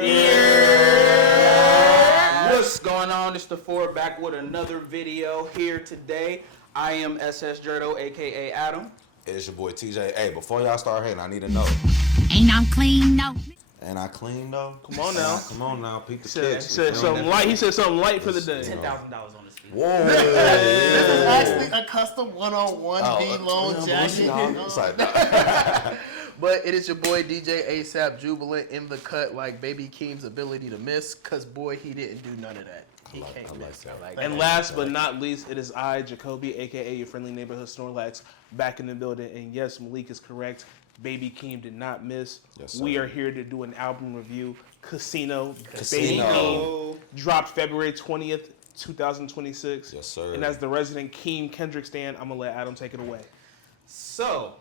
Yeah. What's going on? It's the Four back with another video here today. I am SS Jerdo, aka Adam. It's your boy TJ. Hey, before y'all start hating, I need to know. Ain't I clean though? Ain't I clean though? Come on now. Come on now, peek the He kicks. said something light. He said something light for the day. $10,000 on his feet. Whoa. This is actually a custom one-on-one V-Loan jacket. But it is your boy DJ ASAP Jubilant in the cut, like Baby Keem's ability to miss, cause boy, he didn't do none of that. He can't miss. And last but not least, it is I, Jacoby, aka your friendly neighborhood Snorlax, back in the building. And yes, Malik is correct. Baby Keem did not miss. Yes, sir. We are here to do an album review. Casino. Casino. Baby Keem dropped February 20th, 2026. Yes, sir. And as the resident Keem Kendrick stan, I'm gonna let Adam take it away. So,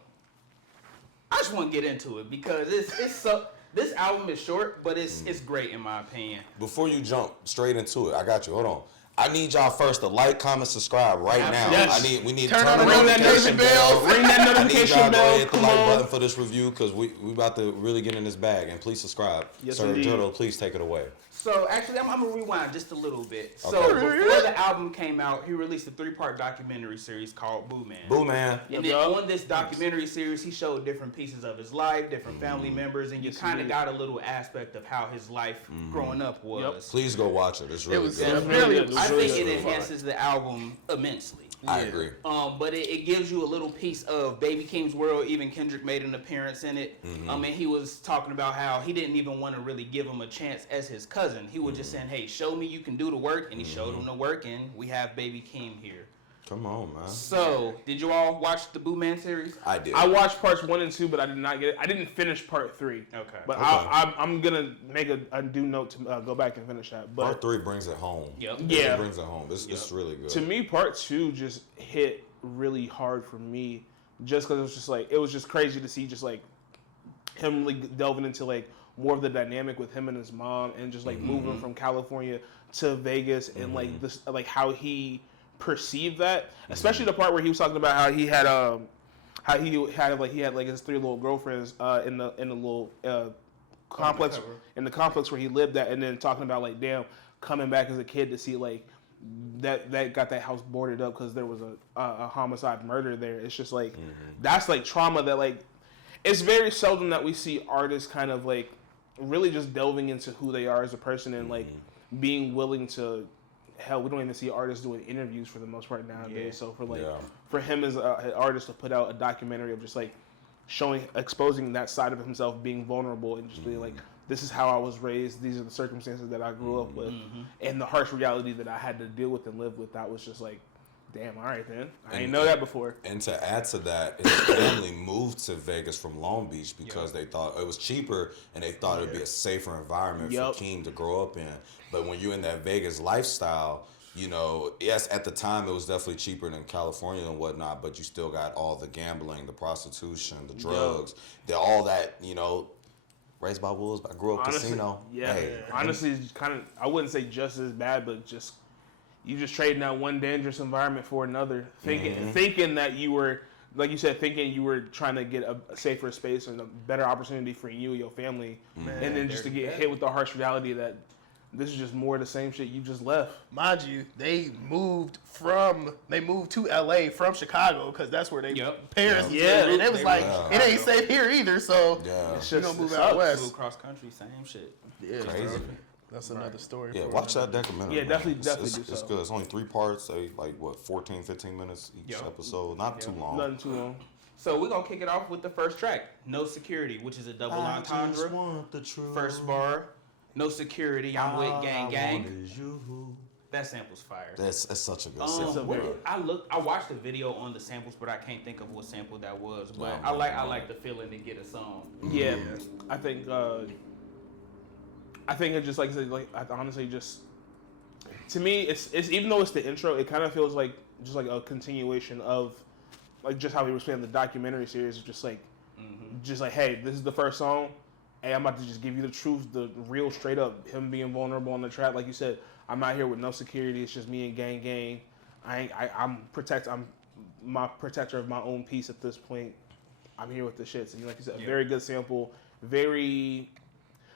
I just want to get into it because it's so. This album is short, but it's great in my opinion. Before you jump straight into it, I got you. Hold on. I need y'all first to like, comment, subscribe right now. Yes. We need Turn to on turn the the notification bell. Ring that I need notification y'all to bell. hit the Come like on. button for this review because we about to really get in this bag. And please subscribe. Yes, Sir indeed. Jodo, please take it away. So actually, I'm gonna rewind just a little bit. So Okay. before the album came out, he released a 3-part documentary series called Booman. Booman. And then on this documentary series, he showed different pieces of his life, different family members, and you kind of got a little aspect of how his life growing up was. Please go watch it. It's really was good. really good. I really think good. it enhances the album immensely. I agree. But it gives you a little piece of Baby Keem's world. Even Kendrick made an appearance in it. And he was talking about how he didn't even want to really give him a chance as his cousin. He was just saying, hey, show me you can do the work. And he showed him the work, and we have Baby Keem here. Come on, man. So, did you all watch the Booman series? I did. I watched parts 1 and 2, but I did not get it. I didn't finish part 3. Okay. But Okay. I'm gonna make a due note to go back and finish that. But Part 3 brings it home. Yep. Yeah. It brings it home. It's really good. to me, part 2 just hit really hard for me, just because it was just crazy to see just like him like delving into like more of the dynamic with him and his mom, and just like moving from California to Vegas, and like this like how he perceived that, especially the part where he was talking about how he had his 3 little girlfriends in the little complex in the complex where he lived at, and then talking about like damn coming back as a kid to see like that got that house boarded up because there was a homicide murder there. It's just like that's like trauma that like it's very seldom that we see artists kind of like really just delving into who they are as a person, and like being willing to hell, we don't even see artists doing interviews for the most part nowadays. Yeah. So for him as an artist to put out a documentary of just like exposing that side of himself, being vulnerable, and just being like, this is how I was raised, these are the circumstances that I grew up with, and the harsh reality that I had to deal with and live with, that was just like, damn, all right then. I didn't know that before. And to add to that, his family moved to Vegas from Long Beach because they thought it was cheaper, and they thought it would be a safer environment for Keem to grow up in. But when you're in that Vegas lifestyle, you know, yes, at the time it was definitely cheaper than California and whatnot, but you still got all the gambling, the prostitution, the drugs, all that, you know, raised by wolves, I grew up casino. Yeah, hey, honestly, kind of, I wouldn't say just as bad, but just you just trading out one dangerous environment for another, thinking that you were, like you said, thinking you were trying to get a safer space and a better opportunity for you and your family, and then just to get hit with the harsh reality that this is just more of the same shit you just left. Mind you, they moved to LA from Chicago because that's where they parents. Yeah. And it was like it ain't safe here either. So You gonna move out west. Move cross country, same shit. Yeah, crazy. bro. That's another story. Yeah, for watch another- that documentary. Yeah, man. definitely do It's so. good. It's only 3 parts, like what, 14, 15 minutes each episode. Not too long. Nothing too long. So we're gonna kick it off with the first track, No Security, which is a double entendre. First bar, No Security, I'm with gang gang. That sample's fire. That's such a good sample. I watched the video on the samples, but I can't think of what sample that was. But I like the feeling to get a song. Yeah, I think it just like I honestly just, to me it's even though it's the intro, it kind of feels like just like a continuation of like just how he was playing the documentary series. Just like hey, this is the first song. Hey, I'm about to just give you the truth, the real straight up him being vulnerable on the track. Like you said, I'm out here with no security. It's just me and gang. I'm my protector of my own peace at this point. I'm here with the shits. And like you said, a very good sample. Very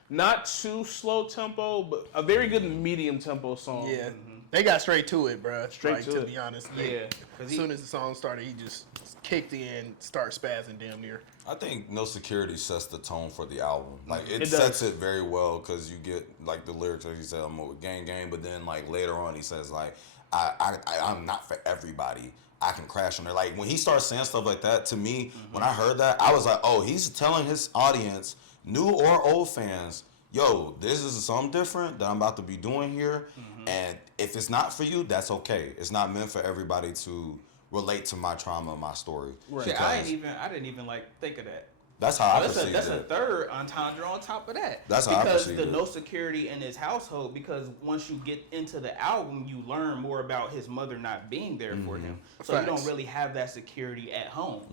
not too slow tempo, but a very good medium tempo song. Yeah, they got straight to it, bro. Straight to it. be honest. Yeah. As soon as the song started, he just kicked in, start spazzing damn near. I think No Security sets the tone for the album. Like it It sets does. it very well because you get like the lyrics that he said, "I'm with gang gang," but then like later on he says like, I'm not for everybody. I can crash on there." Like when he starts saying stuff like that, to me, when I heard that, I was like, "Oh, he's telling his audience, new or old fans, yo, this is something different that I'm about to be doing here, and if it's not for you, that's okay. It's not meant for everybody to relate to my trauma, my story." Right. Shit, I didn't even like think of that. That's how I That's perceive a it. third entendre on top of that. That's how I because perceive the it. no security in his household. Because once you get into the album, you learn more about his mother not being there for him. So you Facts. don't really have that security at home.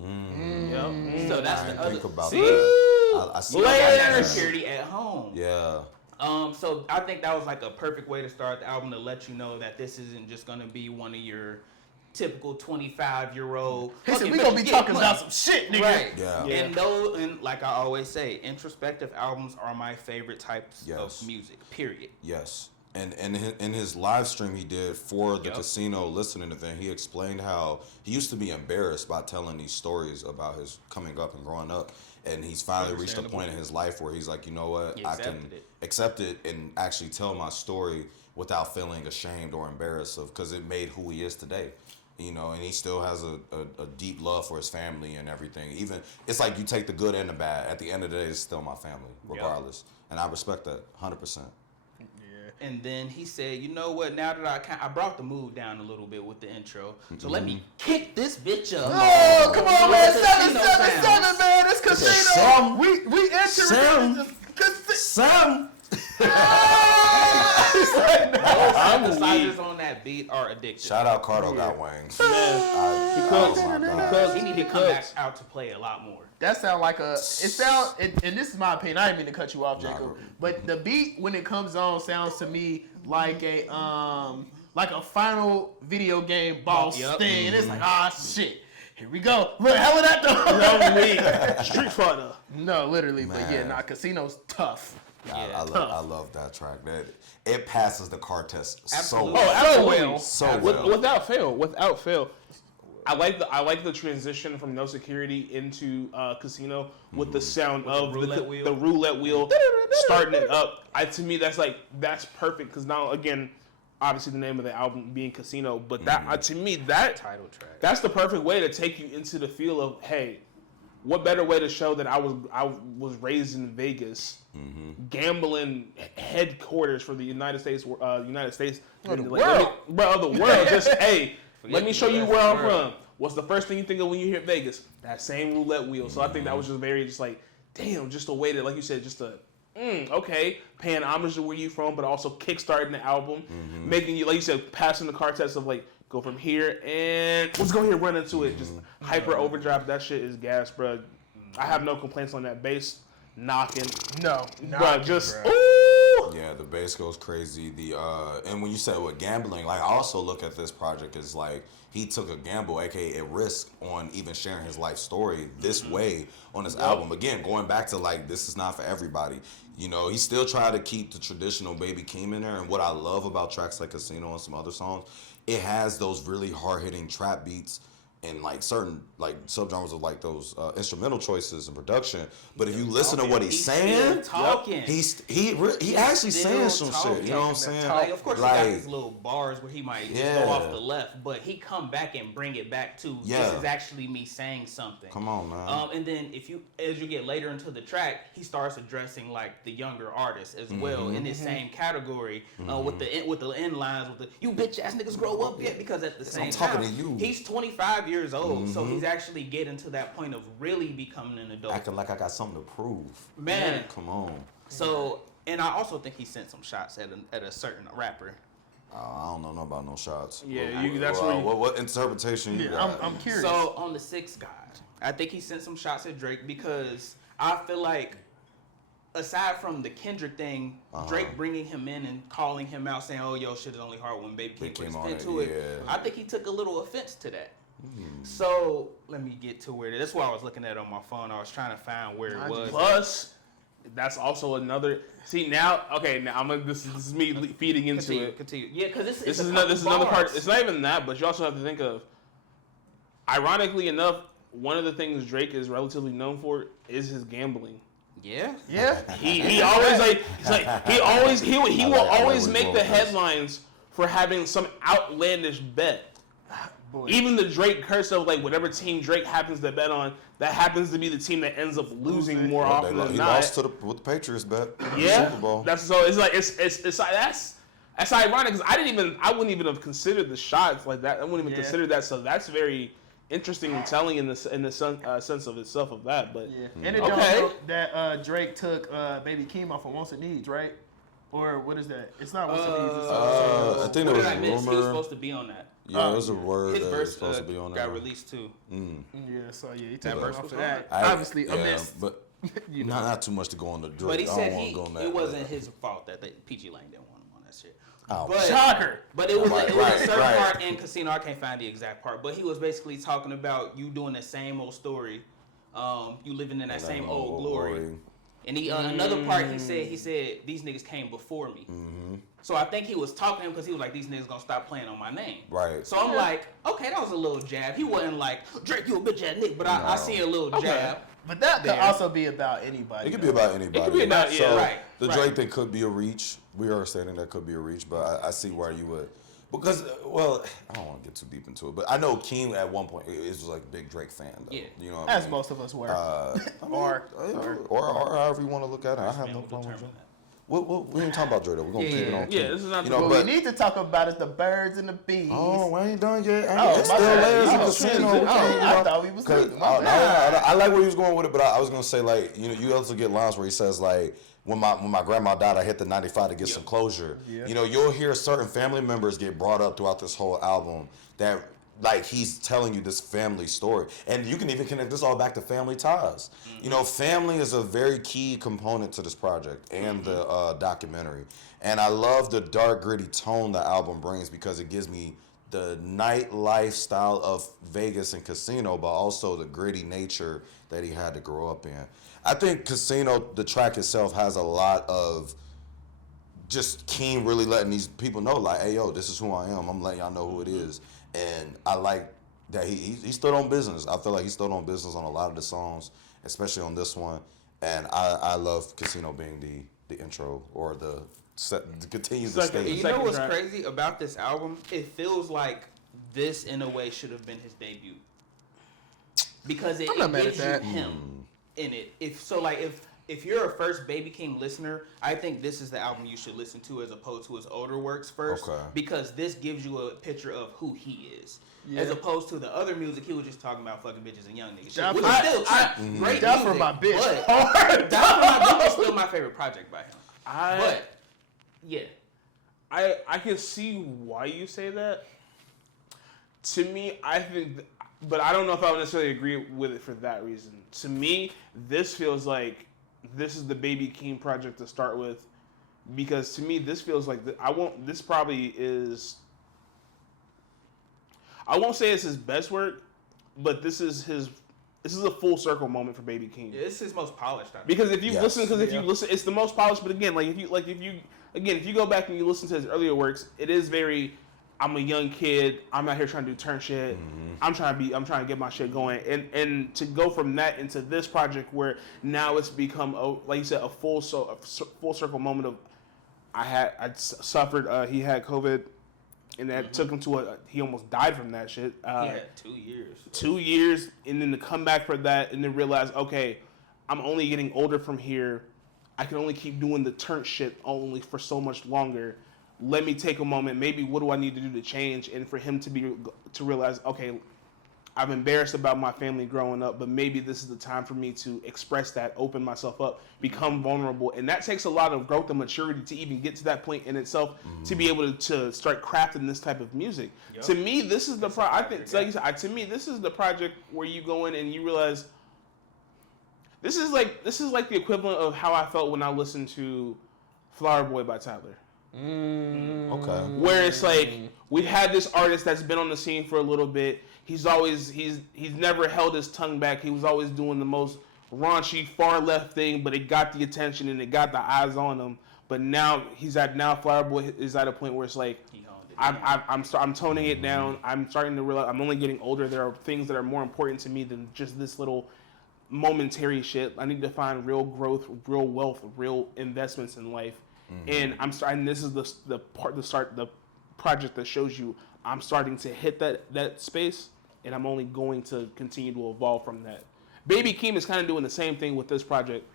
Yep. So that's I the didn't other. think about See, that. I see you don't got that Layers. security at home. Yeah. So I think that was like a perfect way to start the album to let you know that this isn't just gonna be one of your typical 25-year-old. He said, "Okay, we bitch, gonna you be get talking money." about some shit, nigga. Right. Yeah. Yeah. And like I always say, introspective albums are my favorite types Yes. of music. Period. Yes. And in his live stream he did for the Yep. casino listening event, he explained how he used to be embarrassed by telling these stories about his coming up and growing up. And he's finally reached a point in his life where he's like, you know what, He I can accepted it. accept it and actually tell my story without feeling ashamed or embarrassed of, because it made who he is today. You know, and he still has a deep love for his family and everything. Even it's like you take the good and the bad. At the end of the day, it's still my family, regardless. And I respect that 100%. And then he said, you know what? Now that I brought the mood down a little bit with the intro, so let me kick this bitch up. Oh, come on, man. With casino 777, sounds. man. It's casino. Sam. We enter Sam. Those synthesizers on that beat are addictive. Shout out Cardo got wings. Because he need to come back out to play a lot more. That sound like a. It sound, and this is my opinion. I didn't mean to cut you off, Jacob. Nah, But the beat when it comes on sounds to me like a final video game boss Yep. thing. And it's like, shit. Here we go. Look, hell of that though. Street Fighter. No, literally. But yeah, Man. Casino's tough. I love that track. That it passes the car test so Absolutely. well. Oh, absolutely. So well. Without fail. I like the transition from No Security into Casino with the sound of roulette wheel. the roulette wheel starting it up. To me that's perfect because now again, obviously the name of the album being Casino, but that to me that Title track. that's the perfect way to take you into the feel of, hey, what better way to show that I was raised in Vegas, gambling headquarters for the United States the of the world. Just hey, let me show you where I'm world. from. What's the first thing you think of when you hear Vegas? That same roulette wheel. So I think that was just very damn, just a way to, like you said, just a okay, paying homage to where you from, but also kickstarting the album, making you, like you said, passing the car test of like, go from here and let's go here, run into it. Just hyper overdrive. That shit is gas, bro. I have no complaints on that bass knocking. No, Bro, just bro. ooh. Yeah, the bass goes crazy. And when you said with gambling, like I also look at this project as like he took a gamble, aka a risk, on even sharing his life story this way on his album. Again, going back to like this is not for everybody. You know, he still tried to keep the traditional Baby Keem in there. And what I love about tracks like Casino and some other songs, it has those really hard hitting trap beats and like certain like subgenres of like those instrumental choices and production. But if you listen to what he's saying, talking. he actually saying some talking. shit. You know what I'm saying? Like, of course, he Like, got these little bars where he might just go off the left, but he come back and bring it back to this is actually me saying something. Come on, man. And then as you get later into the track, he starts addressing like the younger artists as well in this same category with the end lines with the "you bitch ass niggas grow up yet," because at the same talking time to you. he's 25 years old, so he's actually getting to that point of really becoming an adult. Acting like I got something to prove. Man. Come on. So, and I also think he sent some shots at a certain rapper. I don't know about no shots. Yeah, that's where you- what interpretation you got? I'm curious. So on the Sixth God, I think he sent some shots at Drake because I feel like aside from the Kendrick thing, Drake bringing him in and calling him out saying, "Oh, yo, shit is only hard when Baby Keem puts spin to it." yeah. I think he took a little offense to that. So let me get to where that's what I was looking at on my phone. I was trying to find where it was. Plus, That's also another. See now, okay, now I'm gonna. This is me feeding into it. Continue. Yeah, because This is another part. It's not even that, but you also have to think of. Ironically enough, one of the things Drake is relatively known for is his gambling. Yeah. He always he will always make the headlines for having some outlandish bet. Boy. Even the Drake curse of like whatever team Drake happens to bet on, that happens to be the team that ends up losing more often than He not. lost with the Patriots bet. Yeah, Super Bowl. that's so. It's like that's ironic because I wouldn't even have considered the shots like that. I wouldn't even consider that. So that's very interesting and telling in the sense of itself of that. But and it don't know that Drake took Baby Keem off of Wants and Needs, right? Or what is that? It's not Wants and Needs. I think there was a He was rumor. supposed to be on that. Yeah, it was a word His that was verse supposed to be on there. got released too. Yeah, so he took That it verse off was of on that. it. Obviously, a miss. But You know. not too much to go on the Drake. But he said it it wasn't his fault that PG Lang didn't want him on that shit. Oh, But, Shocker. But it was Right, a certain right. part in Casino. I can't find the exact part, but he was basically talking about you doing the same old story, you living in that same old glory. And he another part he said these niggas came before me. Mm-hmm. So I think he was talking to him because he was like, these niggas gonna stop playing on my name. Right. So I'm like, okay, that was a little jab. He wasn't like Drake, you a bitch ass nigga, but I see a little jab. But that could there. also be about anybody. It could be about anybody. It could be about- so right, the right. Drake thing could be a reach. We are saying that could be a reach, but I see where you would. Because, well, I don't want to get too deep into it, but I know Keem at one point is like a big Drake fan. Though, Yeah. You know what I As mean? most of us were. I mean, or however you want to look at it. I have no problem with that. We ain't talking about Drake though. We're going to keep it on Keem. Yeah, this is not You the- know, what but, we need to talk about is the birds and the bees. oh, we ain't done yet. Oh, It's my still bad. layers of Oh, casino. shit. We can't, you know, I thought we was 'cause, leaving. My no, bad. I like where he was going with it, but I was gonna say like you also get lines where he says like when my grandma died, I hit the 95 to get some closure. Yeah. You know, you'll hear certain family members get brought up throughout this whole album that like he's telling you this family story, and you can even connect this all back to family ties. You know, family is a very key component to this project and the documentary, and I love the dark gritty tone the album brings because it gives me the nightlife style of Vegas and Casino, but also the gritty nature that he had to grow up in. I think Casino, the track itself, has a lot of just Keem really letting these people know, like, hey, yo, this is who I am. I'm letting y'all know who it is. And I like that he stood on business. I feel like he stood on business on a lot of the songs, especially on this one. And I love Casino being the intro or the set to continue the Second- stage. You know what's track. crazy about this album? It feels like this, in a way, should have been his debut. Because it I'm not mad gives at you that. him in it. If you're a first Baby Keem listener, I think this is the album you should listen to as opposed to his older works first. Okay. Because this gives you a picture of who he is. Yeah. As opposed to the other music, he was just talking about fucking bitches and young niggas. Down Shit, which for- is still great Down music. for my bitch. But Down for My Bitch is still my favorite project by him. But, yeah. I can see why you say that. To me, I think, but I don't know if I would necessarily agree with it for that reason. To me, this feels like this is the Baby Keem project to start with, because to me, this feels like this probably is. I won't say it's his best work, but this is a full circle moment for Baby Keem. Yeah, it's his most polished. I think. Because if you Yes. listen, it's the most polished. But again, if you go back and you listen to his earlier works, it is very, I'm a young kid. I'm out here trying to do turn shit. I'm trying to get my shit going. And to go from that into this project where now it's become like you said, a full circle moment of, I suffered. He had COVID, and that took him to he almost died from that shit. He had 2 years. 2 years, and then to come back for that, and then realize, okay, I'm only getting older from here. I can only keep doing the turn shit only for so much longer. Let me take a moment. Maybe what do I need to do to change? And for him to realize, okay, I'm embarrassed about my family growing up, but maybe this is the time for me to express that, open myself up, become vulnerable. And that takes a lot of growth and maturity to even get to that point in itself, to be able to start crafting this type of music. Yep. To me, this is the to me, this is the project where you go in and you realize this is like the equivalent of how I felt when I listened to Flower Boy by Tyler. Okay. Where it's like, we've had this artist that's been on the scene for a little bit. He's never held his tongue back. He was always doing the most raunchy, far left thing, but it got the attention and it got the eyes on him. But now Flower Boy is at a point where it's like, I'm toning it down. I'm starting to realize I'm only getting older. There are things that are more important to me than just this little momentary shit. I need to find real growth, real wealth, real investments in life. And I'm starting. This is the project that shows you I'm starting to hit that space, and I'm only going to continue to evolve from that. Baby Keem is kind of doing the same thing with this project,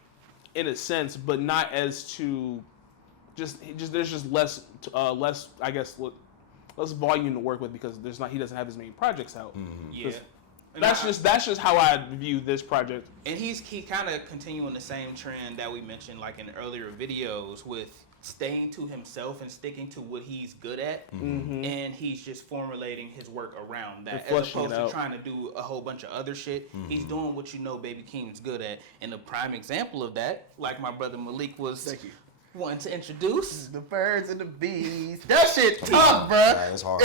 in a sense, but not as to just there's just less I guess less volume to work with because he doesn't have as many projects out. Yeah. That's just how I view this project. And he kind of continuing the same trend that we mentioned like in earlier videos with staying to himself and sticking to what he's good at, and he's just formulating his work around that as opposed to trying to do a whole bunch of other shit. He's doing what Baby Keem's good at, and the prime example of that, like my brother Malik was wanting to introduce, the birds and the bees. That shit tough, bro. Yeah, it's hard.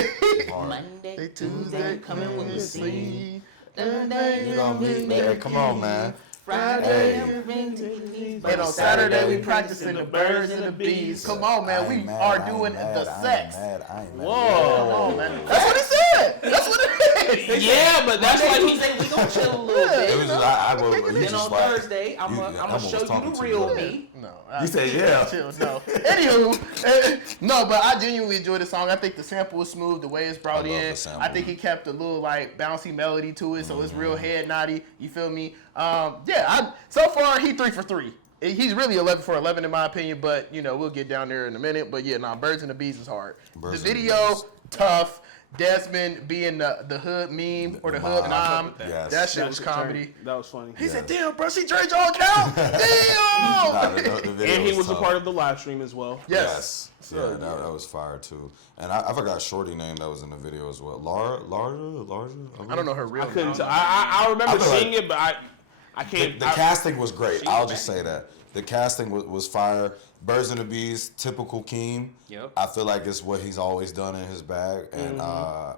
Monday, Tuesday, coming with the scene. You gonna be there? Come on, man. Friday, and on Saturday we practicing the birds and the bees. Come on, man, we are doing the sex. Whoa, come on, man. That's what he said. That's what it is. Yeah, but that's why he said we gonna chill a little bit. It was just, Then on Thursday, I'm gonna show you the real me. No, you said yeah. Chill, no. Anywho, no, but I genuinely enjoyed the song. I think the sample was smooth, the way it's brought in. I think he kept a little like bouncy melody to it, so it's real head naughty. You feel me? So far he 3 for 3. He's really 11 for 11 in my opinion, but we'll get down there in a minute. But yeah, Birds and the Bees is hard. The video tough. Desmond being the hood meme or the hood mom. Yes. That shit was comedy. That was funny. He said, "Damn, bro, she drained your account." Damn. And he was a part of the live stream as well. Yes. Yeah, that was fire too. And I forgot Shorty name that was in the video as well. Larja. I don't know her real name. I couldn't tell. I remember seeing it, but I can't. The casting was great. I'll just say that. The casting was fire. Birds and the Bees, typical Keem. Yep. I feel like it's what he's always done in his bag. And I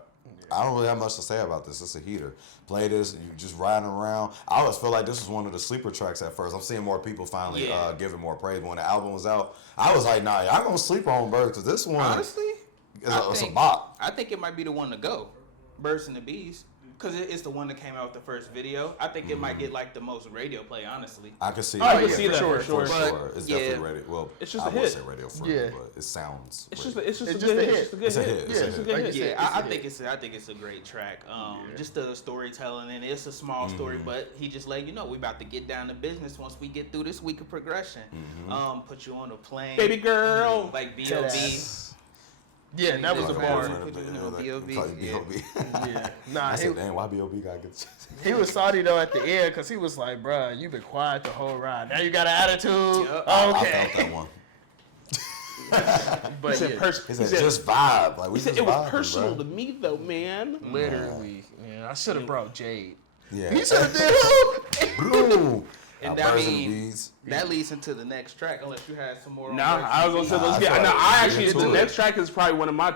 don't really have much to say about this. It's a heater. Play this, you just riding around. I always feel like this was one of the sleeper tracks at first. I'm seeing more people finally giving more praise. When the album was out, I was like, nah, y'all gonna sleep on Birds because this one, honestly, it's a bop. I think it might be the one to go. Birds and the Bees. Because it's the one that came out with the first video. I think it might get like the most radio play, honestly. I can see I that. can see that for sure. It's definitely radio. Well, it's just I a won't hit. say radio friendly, but it sounds. It's just a hit. good hit. It's a hit. It's a good hit. Yeah, I think it's a great track. Just the storytelling, and it's a small story, but he just let you know we about to get down to business once we get through this week of progression. Put you on a plane, baby girl, like B.O.B. Yeah, that was a bar. B.O.B. Yeah, I said, damn, why B.O.B. gotta get? He was salty though at the end because he was like, "Bruh, you've been quiet the whole ride. Now you got an attitude." Yep. Okay. I felt that one. But he said just vibe. Like we he said just it was vibing, personal bro. to me though, man. Literally, yeah. I should have brought Jade. Yeah. He should have did who? Boom. And Now, I Birds and mean, Bees. that leads into the next track, unless you had some more. Nah, I was gonna say those. The next track is probably one of my.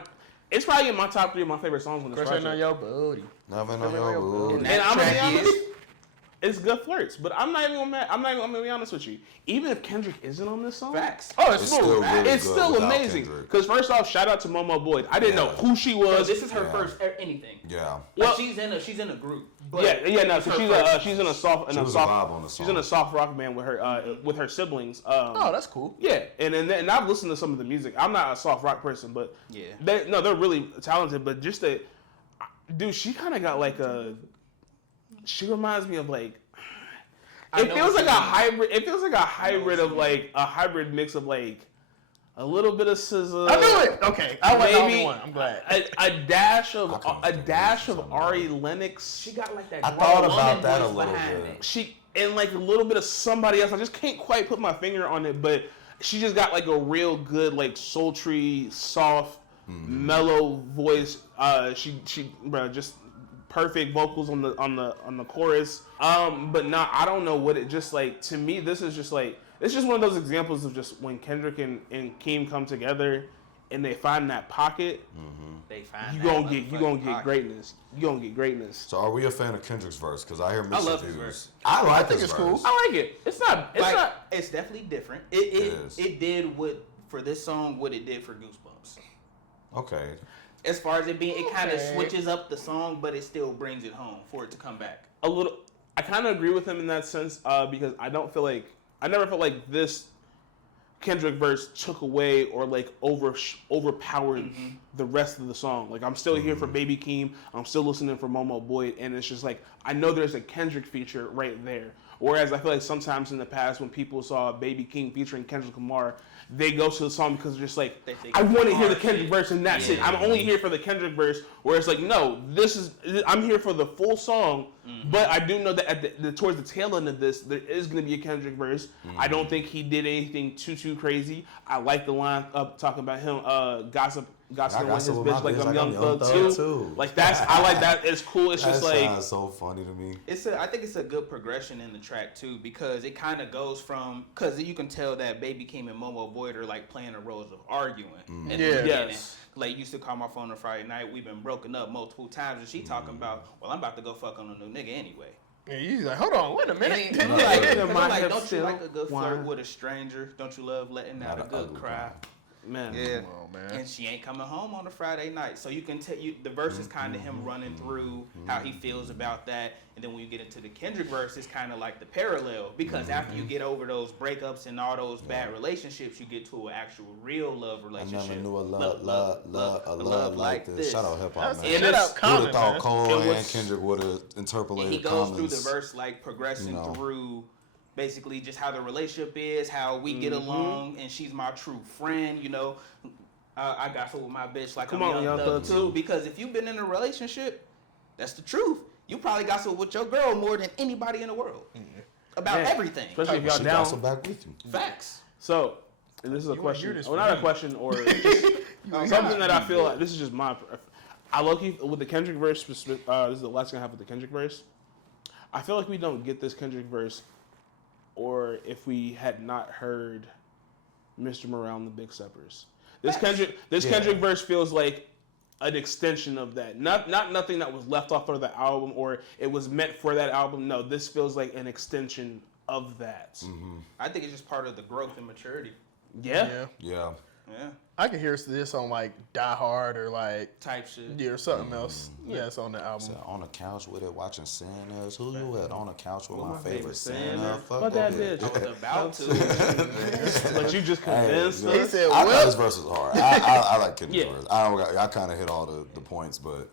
It's probably in my top 3 of my favorite songs on this project. on your booty. Nothing on your booty. And I'm gonna be honest, it's good flirts, but I'm not even gonna be honest with you. Even if Kendrick isn't on this song, Facts. oh, it's It's smooth. still really It's good still without amazing. Kendrick. Because first off, shout out to Momo Boyd. I didn't know who she was. This is her first anything. Yeah. Well, She's in a group. But no. So she's in a soft, She was a vibe on the she's song. in a soft rock band with her siblings. Oh, that's cool. Yeah, and I've listened to some of the music. I'm not a soft rock person, but they're really talented. But just dude, she kind of got like she reminds me of like. It feels like a hybrid. It feels like a hybrid of like a hybrid mix of like a little bit of SZA. I knew it. Okay, I wasn't the only one. I'm glad. A dash of Ari Lennox. she got like that. I thought about woman that a voice little behind bit. it. She and like a little bit of somebody else. I just can't quite put my finger on it, but she just got like a real good like sultry, soft, mellow voice. She just perfect vocals on the chorus. But I don't know what it just like. To me, this is just like it's just one of those examples of just when Kendrick and Keem come together, and they find that pocket, they find you gonna get greatness. You gonna get greatness. So are we a fan of Kendrick's verse? Because I hear mixed love his reviews. verse. I think it's cool. I like it. It's not. It's definitely different. It did what for this song what it did for Goosebumps. Okay. As far as it being, it kind of switches up the song, but it still brings it home for it to come back. A little. I kind of agree with him in that sense because I never felt like this Kendrick verse took away or like overpowered the rest of the song. Like I'm still here for Baby Keem. I'm still listening for Momo Boyd, and it's just like I know there's a Kendrick feature right there. Whereas I feel like sometimes in the past when people saw Baby Keem featuring Kendrick Lamar, they go to the song because they're just like, I want to hear the Kendrick verse and that's it. I'm only here for the Kendrick verse. Where it's like, no, I'm here for the full song. But I do know that at towards the tail end of this, there is going to be a Kendrick verse. I don't think he did anything too crazy. I like the line up talking about him gossiping with his bitch like I'm Young Thug too. Like I like that. It's cool. It's just like sounds so funny to me. I think it's a good progression in the track too because it kind of goes from because you can tell that Baby Keem and Momo Boyd are like playing the roles of arguing. Yes. Like used to call my phone on Friday night. We've been broken up multiple times, and she talking about, well, I'm about to go fuck on a new nigga anyway. Yeah, he's like, hold on, wait a minute. I'm like, don't you like a good flirt with a stranger? Don't you love letting out a good cry? Man, yeah. Come on, man. And she ain't coming home on a Friday night, so you can tell the verse is kind of him running through how he feels about that, and then when you get into the Kendrick verse, it's kind of like the parallel because after you get over those breakups and all those bad relationships, you get to an actual real love relationship. I never knew a love like this. Shout out hip hop, man. Shout out Common, would have thought man. Cole and Kendrick would have interpolated. And he goes through the verse like progressing through. Basically, just how the relationship is, how we get along, and she's my true friend. You know, I got with my bitch like I'm Young Thug too. Because if you've been in a relationship, that's the truth. You probably got with your girl more than anybody in the world about everything. Especially if y'all down. Gossip back with you. Facts. So, and this is a question. Well, not a question, or just something that I feel like this is just my. I low-key with the Kendrick verse. This is the last thing I have with the Kendrick verse. I feel like we don't get this Kendrick verse. Or if we had not heard Mr. Morale and the Big Steppers. This Kendrick verse feels like an extension of that. Not nothing that was left off of the album or it was meant for that album. No, this feels like an extension of that. I think it's just part of the growth and maturity. Yeah. I can hear this on like Die Hard or like type shit. Yeah, or something else. Yeah, it's on the album. So on the couch with it, watching Sinners. Who you at? On the couch with my favorite sinner. Fuck that bitch. I was about to. But you just convinced us. He said, I thought this verse was hard. I like Kendrick's verse. I kind of hit all the points, but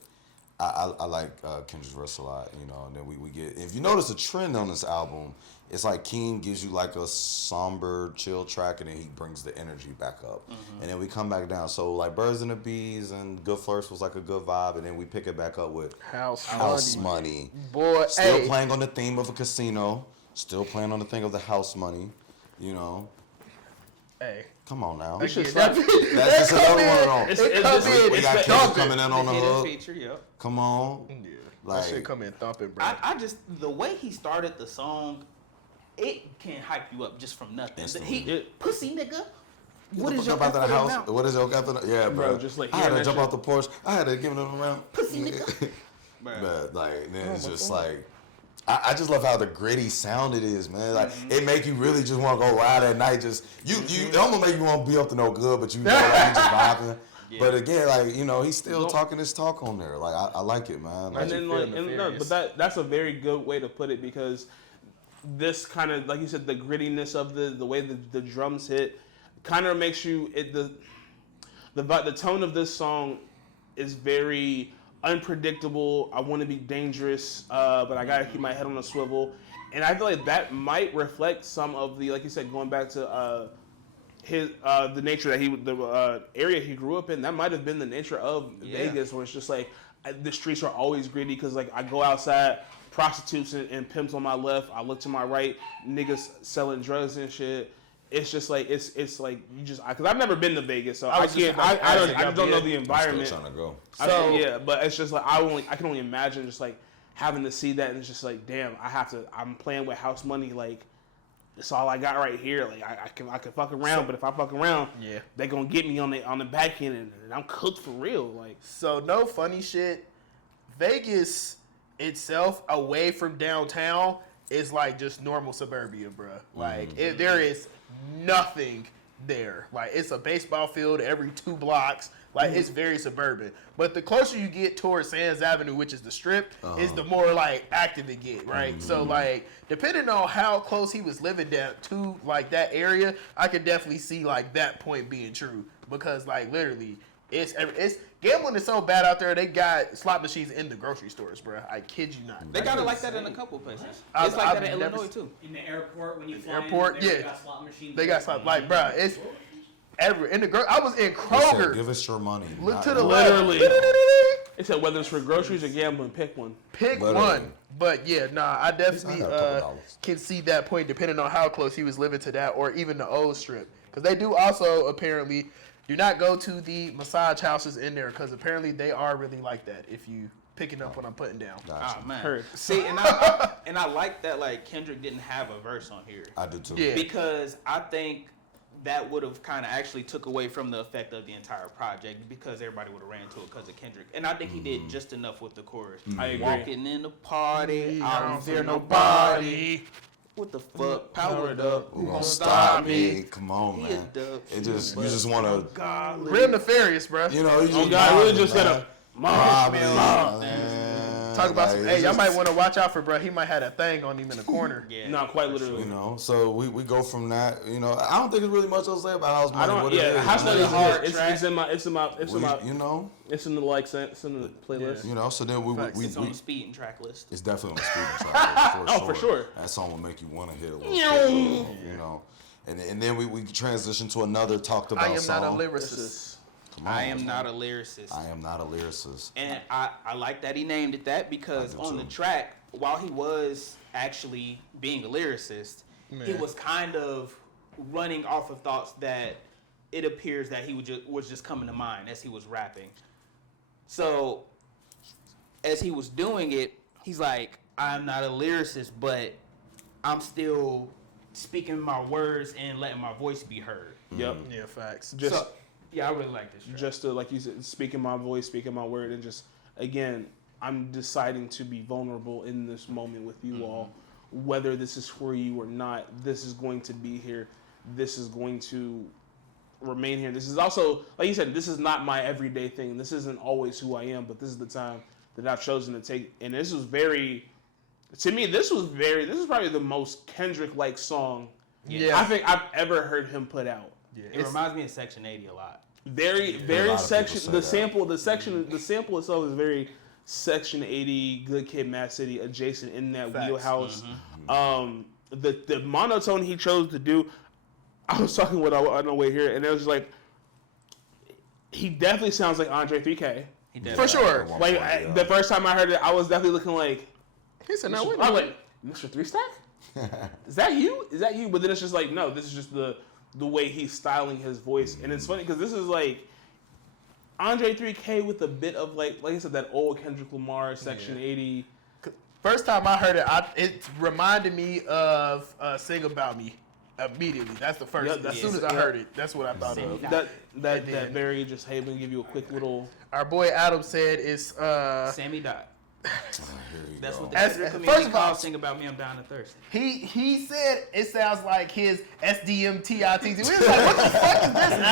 I like Kendrick's verse a lot. You know, and then we get. If you notice a trend on this album, it's like Keem gives you like a somber, chill track, and then he brings the energy back up. And then we come back down. So like Birds and the Bees and Good First was like a good vibe, and then we pick it back up with House Money. Boy, still playing on the theme of a casino. Still playing on the thing of the house money. You know. Hey. Come on now. That's just another one on. We got Kendrick coming in on the hook. Feature, yep. Come on. Yeah. Like, that shit come in thumping, bro. I just, the way he started the song, it can hype you up just from nothing. Pussy nigga. What is your about the house? What is your Yeah, bro. Just like I had to jump off the porch. I had to give it around. Pussy nigga. But like, then it's just like, I just love how the gritty sound it is, man. Like it make you really just want to go ride at night. Just it almost make you want to be up to no good, but you know, like, you just vibing. Yeah. But again, like you know, he's still talking his talk on there. Like I like it, man. Like, and then but that's a very good way to put it because this kind of, like you said, the grittiness of the way the drums hit kind of makes you the tone of this song is very unpredictable. I want to be dangerous, but I gotta keep my head on a swivel, and I feel like that might reflect some of the, like you said, going back to the nature that the area he grew up in. That might have been the nature of Vegas, where it's just like the streets are always gritty because like I go outside. Prostitutes and pimps on my left. I look to my right. Niggas selling drugs and shit. It's just like it's like you just because I've never been to Vegas, so I can't. I don't know the environment. Still trying to go. So but it's just like I can only imagine just like having to see that and it's just like damn. I'm playing with house money like That's all I got right here. Like I can fuck around, but if I fuck around, they gonna get me on the back end, and I'm cooked for real. Like, so no funny shit. Vegas itself, away from downtown, is like just normal suburbia, bro. Like there is nothing there. Like it's a baseball field every 2 blocks. Like it's very suburban. But the closer you get towards Sands Avenue, which is the Strip, is the more like active it get, right? So like depending on how close he was living down to like that area, I could definitely see like that point being true, because like literally it's gambling is so bad out there. They got slot machines in the grocery stores, bro. I kid you not. They got it like that in a couple places. I've It's like that in never Illinois too. In the airport when you fly airport, in, yeah. they got slot machines. They got slot like, bro. It's every in the I was in Kroger. Give us your money. Look Not to the literally. left. it said whether it's for groceries or gambling, pick one. Pick Literally. one. But yeah, nah, I definitely I got a couple dollars. can see that point depending on how close he was living to that, or even the old Strip. Because they do also apparently do not go to the massage houses in there, because apparently they are really like that. If you picking up what I'm putting down. Gotcha. Oh man. Heard. See, and I like that like Kendrick didn't have a verse on here. I do too. Yeah. Because I think that would have kind of actually took away from the effect of the entire project, because everybody would have ran to it because of Kendrick. And I think he did just enough with the chorus. I agree. Walking in the party, I don't fear nobody. nobody. What the fuck? Powered up. Who gonna stop me? Come on, He a man. dub. It just you just want to, Real nefarious, bro. you know, you just God, really mob just it, gotta man. mob. Talk about some. Like, Hey, it's y'all just- might want to watch out for, bro. He might have a thing on him in the corner. Yeah. Not quite literally. You know, so we go from that. You know, I don't think there's really much else to say about House Money. I don't. What it Yeah, is, House man. Money is hard hard. track. It's in my. You know, It's in the it's in the playlist. you know. So then we It's on the speeding track list. it's definitely on the speeding track for Oh, for sure. That song will make you want to hit a little quicker, you know. And then we transition to another talked about I am song. not a This lyricist. is Come on, I am man. not a lyricist. I am not a lyricist. And I like that he named it that, because I do on too. the track, while he was actually being a lyricist, he was kind of running off of thoughts that it appears that he was just coming to mind as he was rapping. So as he was doing it, he's like, I'm not a lyricist, but I'm still speaking my words and letting my voice be heard. Yep. Yeah, facts. Just So, yeah, I really like this track. just to, like you said, speaking my voice, speaking my word, and just again, I'm deciding to be vulnerable in this moment with you all. Whether this is for you or not, this is going to be here. This is going to remain here. This is also, like you said, this is not my everyday thing. This isn't always who I am, but this is the time that I've chosen to take. And this was very, to me, this is probably the most Kendrick-like song Yeah. I think I've ever heard him put out. Yeah, It reminds me of Section 80 a lot. Very, A lot very of section. people The say that. sample, the sample itself is very Section 80, Good Kid, Mad City adjacent in that Facts. wheelhouse. The monotone he chose to do. I was talking with on the way here, and it was like he definitely sounds like Andre 3K. He does. For sure. Like the first time I heard it, I was definitely looking like. He said, "No, wait a I was minute." like, Mr. Three Stack? Is that you? Is that you? But then it's just like, no, this is just the way he's styling his voice. And it's funny because this is like Andre 3K with a bit of like I said, that old Kendrick Lamar Section 80. First time I heard it, it reminded me of "Sing About Me" immediately. That's the first. Yep, as soon as I heard it, that's what I thought Sing of. About That very just, hey, we'll give you a quick little. Our boy Adam said it's Sammy Dot. Here you That's go. what the As- Kendrick first community of all- calls Sing About Me, I'm Down and Thirsty. he said it sounds like his SDMTITT. We was like, what the fuck is this, Adam?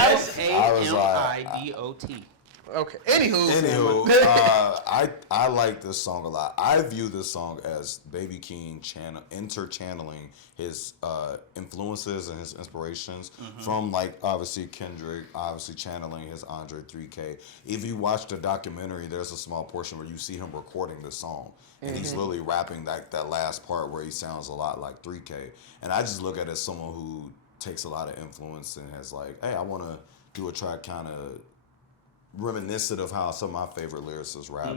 I was like, SAMIDOT. Okay. Anywho, I like this song a lot. I view this song as Baby Keem interchanneling his influences and his inspirations from, like, obviously Kendrick, obviously channeling his Andre 3K. If you watch the documentary, there's a small portion where you see him recording this song. And he's literally rapping that last part where he sounds a lot like 3K. And I just look at it as someone who takes a lot of influence and has like, hey, I want to do a track kind of reminiscent of how some of my favorite lyricists rap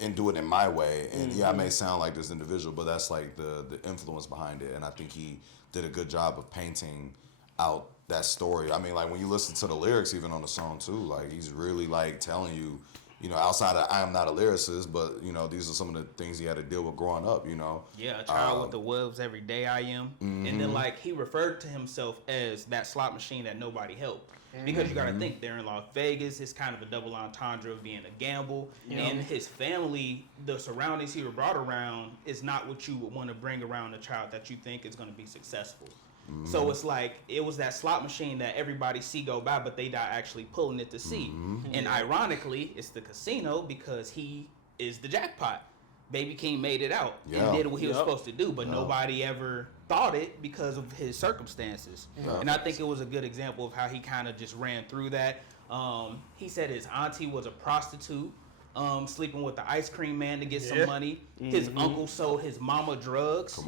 and do it in my way. And yeah, I may sound like this individual, but that's like the influence behind it. And I think he did a good job of painting out that story. I mean, like when you listen to the lyrics even on the song too, like he's really like telling you You know, outside of I am not a lyricist, but you know, these are some of the things he had to deal with growing up. You know, yeah, a child with the wolves every day I am, and then like he referred to himself as that slot machine that nobody helped. Because you got to think they're in Las Vegas. It's kind of a double entendre of being a gamble, and his family, the surroundings he was brought around, is not what you would want to bring around a child that you think is going to be successful. So it's like it was that slot machine that everybody see go by, but they not actually pulling it to see. And ironically, it's the casino because he is the jackpot. Baby Keem made it out and did what he was supposed to do, but nobody ever thought it because of his circumstances. And I think it was a good example of how he kind of just ran through that. He said his auntie was a prostitute, sleeping with the ice cream man to get some money. His uncle sold his mama drugs.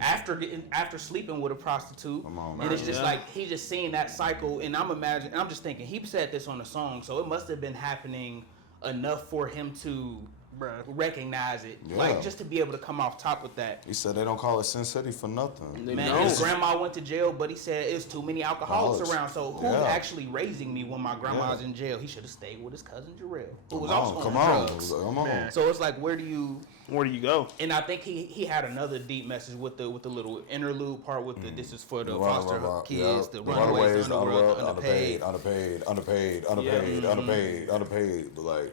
After sleeping with a prostitute. And it's just like he just seeing that cycle. And I'm just thinking he said this on a song, so it must have been happening enough for him to recognize it, like just to be able to come off top with that. He said they don't call it Sin City for nothing. Man, his grandma went to jail, but he said it's too many alcoholics around. So who's actually raising me when my grandma's in jail? He should have stayed with his cousin Jarrell, who was also on drugs. Come on. So it's like, where do you go? And I think he had another deep message with the little interlude part with the this is for the foster kids, the runaways, the underworld, the underpaid. But like.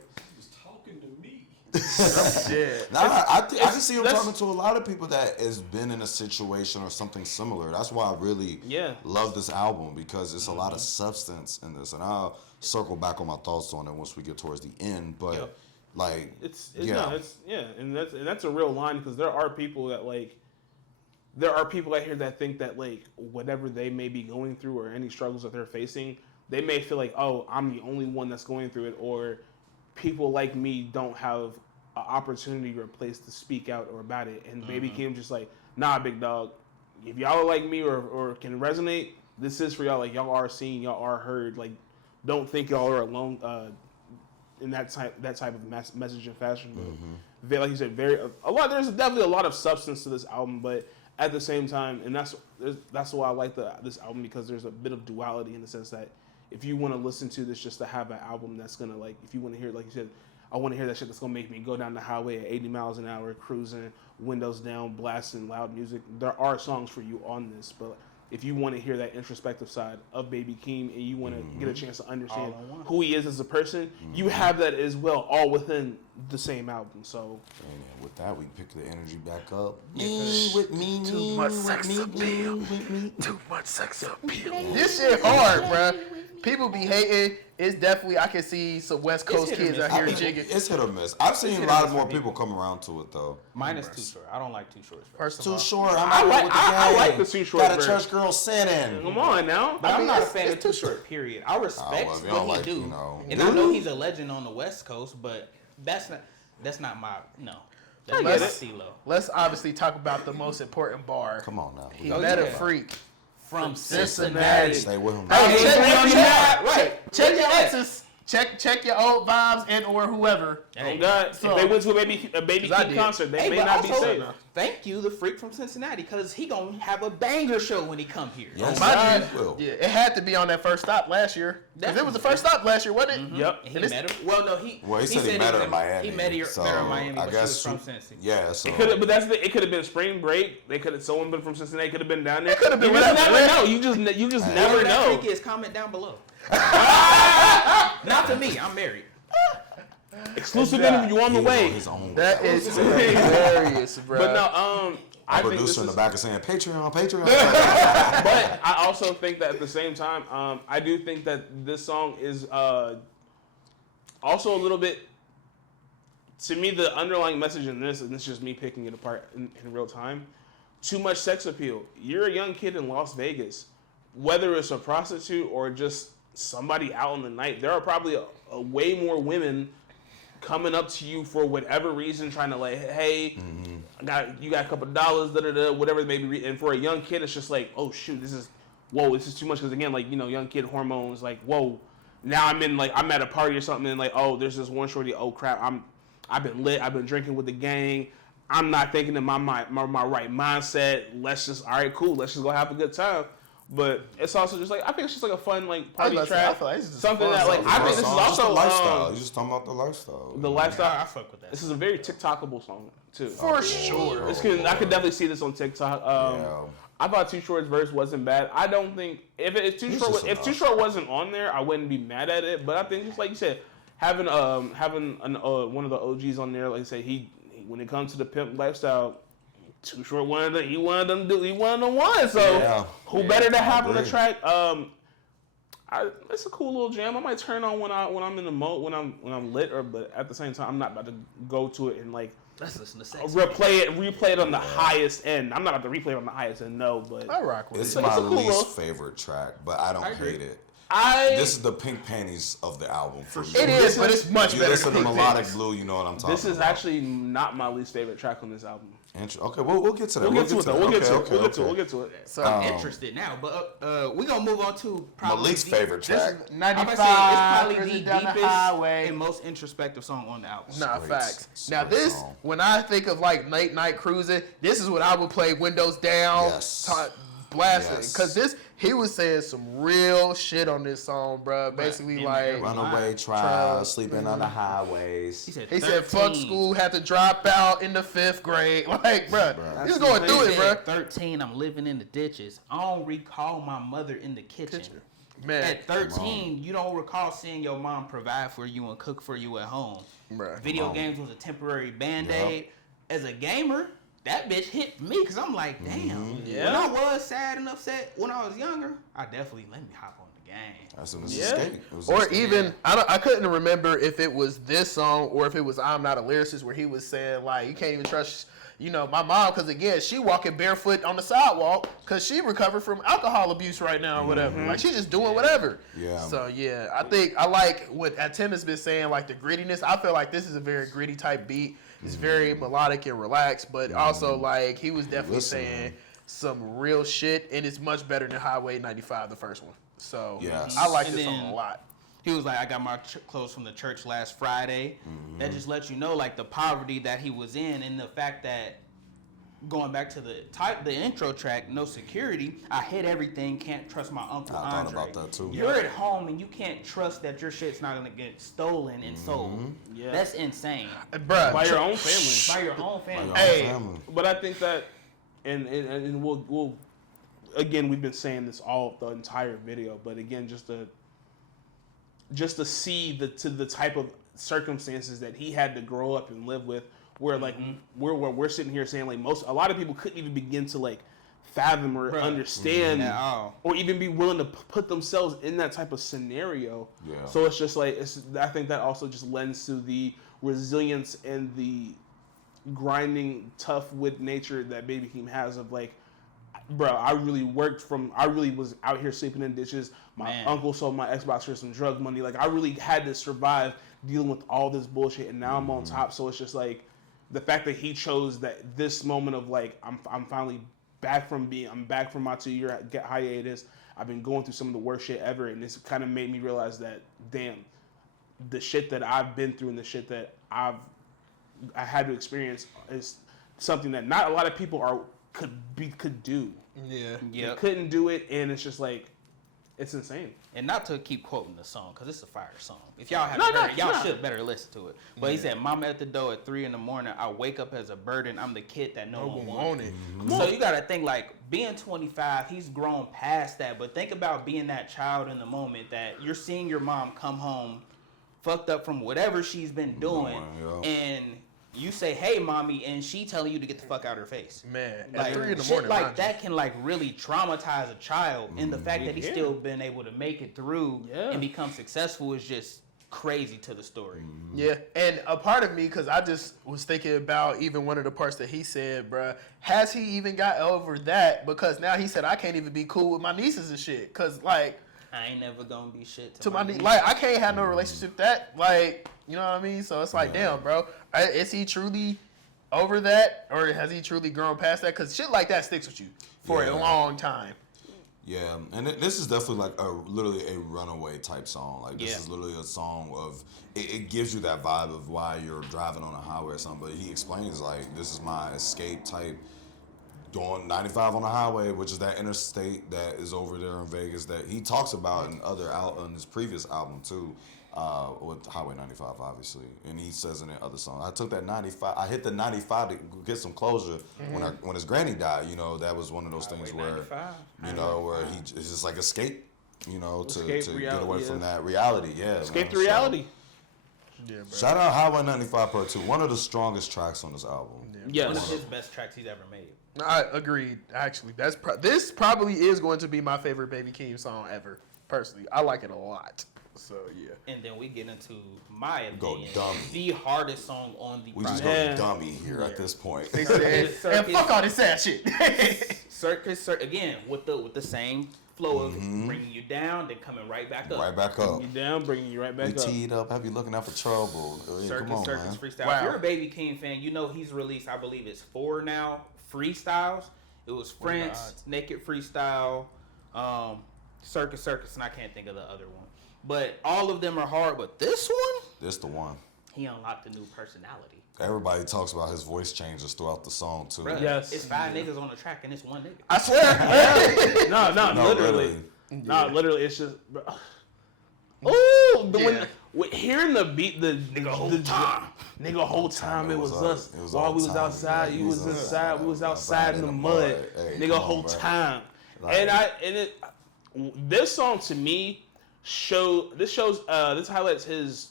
Yeah. I can see him talking to a lot of people that has been in a situation or something similar. That's why I really love this album, because it's a lot of substance in this. And I'll circle back on my thoughts on it once we get towards the end. But like, and that's a real line, because there are people out here that think that like whatever they may be going through or any struggles that they're facing, they may feel like, oh, I'm the only one that's going through it, or people like me don't have an opportunity or a place to speak out or about it. And Baby Keem just like, nah, big dog, if y'all are like me or can resonate, this is for y'all. Like, y'all are seen, y'all are heard. Like, don't think y'all are alone in that type of message and fashion. But like you said, there's definitely a lot of substance to this album, but at the same time, and that's why I like this album, because there's a bit of duality in the sense that if you want to listen to this just to have an album that's going to, like, if you want to hear, like you said, I want to hear that shit that's going to make me go down the highway at 80 miles an hour, cruising, windows down, blasting loud music, there are songs for you on this. But if you want to hear that introspective side of Baby Keem and you want to get a chance to understand who he is as a person, you have that as well, all within the same album. So with that, we pick the energy back up. Too much sex appeal. Too much sex appeal. This shit hard, bruh. People be hating. It's definitely, I can see some West Coast kids out here jigging. It's hit or miss. I've seen a lot of more people come around to it though. Mine is Too Short. I don't like Too Short. First Too of short. I like the Too Short. Got a church girl singing. Come on now. But I'm not a fan of Too Short. Period. I respect what he do, and I know he's a legend on the West Coast, but that's not my no. That's CeeLo. Let's obviously talk about the most important bar. Come on now. He met a freak from Cincinnati. Stay with him. Check your exes. Check your old vibes and or whoever. Oh God! So, if they went to a Baby Keem concert, they may not be safe. Thank you, the freak from Cincinnati, because he gonna have a banger show when he come here. Yes, yeah, it had to be on that first stop last year. Because it was the first stop last year, wasn't it? Yep. He met her. Well, no, he said he met her in Miami. He met her in Miami, but she was from Cincinnati. Yeah, so. It could have been spring break. Someone been from Cincinnati could have been down there. It could have been. You just never know. You just never know. Freak is, comment down below. Not to me. I'm married. Exclusive interview on the way. That is hilarious, bro. But no, I producer in the back is saying Patreon. But I also think that at the same time, I do think that this song is also a little bit. To me, the underlying message in this, and this is just me picking it apart in real time, too much sex appeal. You're a young kid in Las Vegas. Whether it's a prostitute or just somebody out in the night, there are probably a way more women coming up to you for whatever reason, trying to like, hey, you got a couple of dollars, whatever it may be. And for a young kid, it's just like, oh shoot, this is too much. Because again, like, you know, young kid hormones, like, whoa, now I'm at a party or something, and like, oh, there's this one shorty, oh crap, I've been lit, I've been drinking with the gang. I'm not thinking in my right mindset. All right, cool, let's just go have a good time. But it's also just like I think it's just like a fun like party I track. feel like this is Something fun that like I think this is also the lifestyle. You just talking about the lifestyle. the lifestyle. I fuck with that. This is a very TikTokable song too. For sure. I could definitely see this on TikTok. I thought Too Short's verse wasn't bad. I don't think if Too Short wasn't on there, I wouldn't be mad at it. But I think just like you said, having one of the OGs on there, like I say, he when it comes to the pimp lifestyle. Too Short he wanted them one. So who better to have on the track? It's a cool little jam. I might turn on when I'm in the mode when I'm lit, but at the same time I'm not about to go to it and like let's listen to sex. replay it on the highest end. I'm not about to replay it on the highest end, no. But I rock with it. It's my least favorite track, but I don't hate it. This is the Pink Panties of the album for me. It is, but it's much better. You listen to Pink Melodic Panties. Blue, you know what I'm talking about. This is actually not my least favorite track on this album. Okay, we'll get to that. We'll get to it. So I'm interested now, but we're gonna move on to probably Malik's favorite track. this is I'm about 95. to say it's probably the down the deepest highway. and most introspection song on the album. Nah, Great. facts. Now Great this, song. when I think of like late night cruising, this is what I would play windows down, blasting. Yes. Cause he was saying some real shit on this song, bro. Basically like Runaway trial, sleeping on the highways. He said, he said fuck school, had to drop out in the 5th grade. Like, bro, he was going through it, bro. 13, I'm living in the ditches. I don't recall my mother in the kitchen. Man, At 13, you don't recall seeing your mom provide for you and cook for you at home. Bruh. Video games was a temporary band-aid. As a gamer, that bitch hit me because I'm like, damn. When I was sad and upset when I was younger, I definitely let me hop on the game. That's an escape. Or even I couldn't remember if it was this song or if it was I'm Not a Lyricist, where he was saying like you can't even trust my mom, because again she walking barefoot on the sidewalk because she recovered from alcohol abuse right now or whatever. Like she's just doing whatever. Yeah. So yeah, I think I like what Tim has been saying, like the grittiness. I feel like this is a very gritty type beat. It's very melodic and relaxed, but also like he was definitely saying some real shit, and it's much better than Highway 95, the first one. So I like this song a lot. He was like, I got my clothes from the church last Friday. That just lets you know like the poverty that he was in, and the fact that going back to the intro track, no security, I hit everything, can't trust my Uncle Andre. I thought about that too. You're at home and you can't trust that your shit's not gonna get stolen and sold. Yeah. That's insane. Bruh, By your own family. By your own family. Hey, But I think that, and we'll again, we've been saying this all the entire video, but again, just to see the type of circumstances that he had to grow up and live with, where like we're sitting here saying like a lot of people couldn't even begin to like fathom or understand or even be willing to put themselves in that type of scenario. Yeah. So it's just like I think that also just lends to the resilience and the grinding, tough wit nature that Baby Keem has of like, bro, I really was out here sleeping in ditches. My uncle sold my Xbox for some drug money. Like I really had to survive dealing with all this bullshit, and now I'm on top. So it's just like the fact that he chose this moment of like I'm finally back from my 2-year hiatus. I've been going through some of the worst shit ever, and this kind of made me realize that damn, the shit that I've been through and the shit that I had to experience is something that not a lot of people could do. Yeah. Yep. They couldn't do it, and it's just like it's insane. And not to keep quoting the song, because it's a fire song. If y'all haven't heard it, y'all should better listen to it. But he said, Mama at the door at 3 a.m, I wake up as a burden. I'm the kid that no one wanted. So you got to think, like, being 25, he's grown past that. But think about being that child in the moment that you're seeing your mom come home fucked up from whatever she's been doing. And you say, hey, mommy, and she telling you to get the fuck out of her face. Man, like, at 3 a.m, shit like that can like really traumatize a child. And the fact that he's still been able to make it through and become successful is just crazy to the story. Yeah, and a part of me, because I just was thinking about even one of the parts that he said, bruh, has he even got over that? Because now he said, I can't even be cool with my nieces and shit. Because, like, I ain't never gonna be shit to my niece. Like, I can't have no relationship that, like, you know what I mean? So it's like, damn, bro. Is he truly over that? Or has he truly grown past that? Because shit like that sticks with you for a long time. Yeah, and this is definitely like literally a runaway type song. Like this is literally a song of it gives you that vibe of why you're driving on a highway or something. But he explains like this is my escape type doing 95 on the highway, which is that interstate that is over there in Vegas that he talks about in his previous album too, with Highway 95 obviously, and he says in other songs. I took that 95. I hit the 95 to get some closure when his granny died. You know, that was one of those things where 95. you know where it's just like escape. You know, to Escape get away reality, from that reality. Yeah, Escape man. the reality. Yeah, bro. Shout out Highway 95 Part 2. One of the strongest tracks on this album. Yes. One of his best tracks he's ever made. I agreed. Actually, this probably is going to be my favorite Baby Keem song ever. Personally, I like it a lot. So yeah. And then we get into my Go opinion, dummy. the hardest song on the We just project. go dummy here at this point. They said, and fuck all this sad shit. Circus again with the same flow of bringing you down, then coming right back up. Right back up. You down, bringing you right back We up. teed up, have you looking out for trouble. Yeah, Circus come on, Circus man. freestyle. Wow. If you're a Baby Keem fan, you know he's released, I believe it's 4 now, freestyles. It was French, Naked Freestyle, Circus, and I can't think of the other one. But all of them are hard, but this one, This the one. he unlocked a new personality. Everybody talks about his voice changes throughout the song too. Bruh, Yes. it's 5 niggas on the track and it's 1 nigga. I swear. No, literally. really. No, literally, it's just. Oh, Yeah. hearing the beat, the whole time it was us. While we was outside, you was inside. We was outside in the mud. Hey, Nigga, come on, whole bro. time. Like- This song to me this highlights his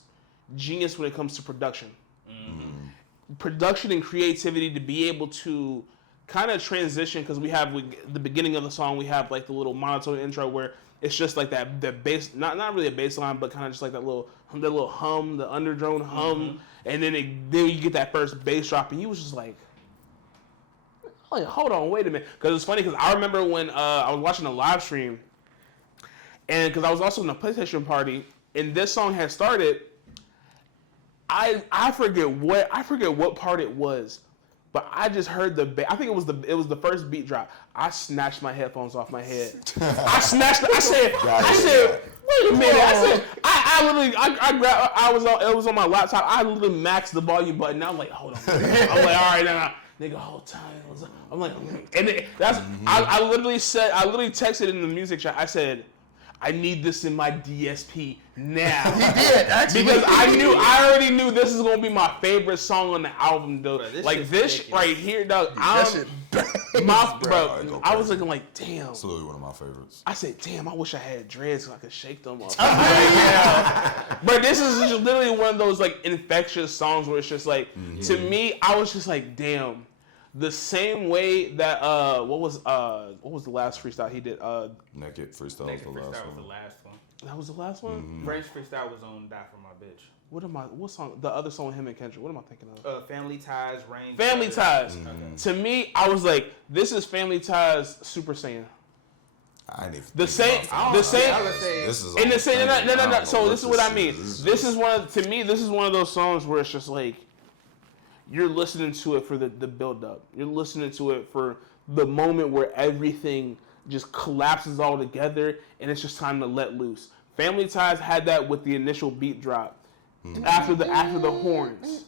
genius when it comes to production. Production and creativity to be able to kind of transition, because we have the beginning of the song, we have like the little monotone intro where it's just like that bass, not really a bass line, but kind of just like that little hum, the underdrone hum, and then you get that first bass drop, and you was just like, hold on, wait a minute, because it's funny, because I remember when I was watching a live stream, and because I was also in a PlayStation party, and this song had started. I forget what part it was, but I just heard I think it was the first beat drop. I snatched my headphones off my head. I said, wait a minute. I said, I literally, I grabbed, it was on my laptop. I literally maxed the volume button. Now I'm like, hold on. I'm like, all right, now. Nigga, whole time it was. I'm like, and I literally texted in the music chat. I said, I need this in my DSP now. He did, actually. Because I already knew this is gonna be my favorite song on the album, though. Bro, like this right here, dog. That Bro, I was looking like, damn. It's literally one of my favorites. I said, damn, I wish I had dreads so I could shake them up. But this is just literally one of those like infectious songs where it's just like, to me, I was just like, damn. The same way that what was the last freestyle he did? Naked Freestyle Naked was the last Freestyle was one. the last one. That was the last one. French Freestyle was on Die For My Bitch. What song? The other song with him and Kendrick. What am I thinking of? Family Ties, Rain. Family Brothers. Ties. To me, I was like, this is Family Ties Super Saiyan. I ain't even The think same, about the that. same. I would say This is And the same. No. I don't know So this is what I mean. is. This is to me, this is one of those songs where it's just like, you're listening to it for the build up. You're listening to it for the moment where everything just collapses all together and it's just time to let loose. Family Ties had that with the initial beat drop. After the horns.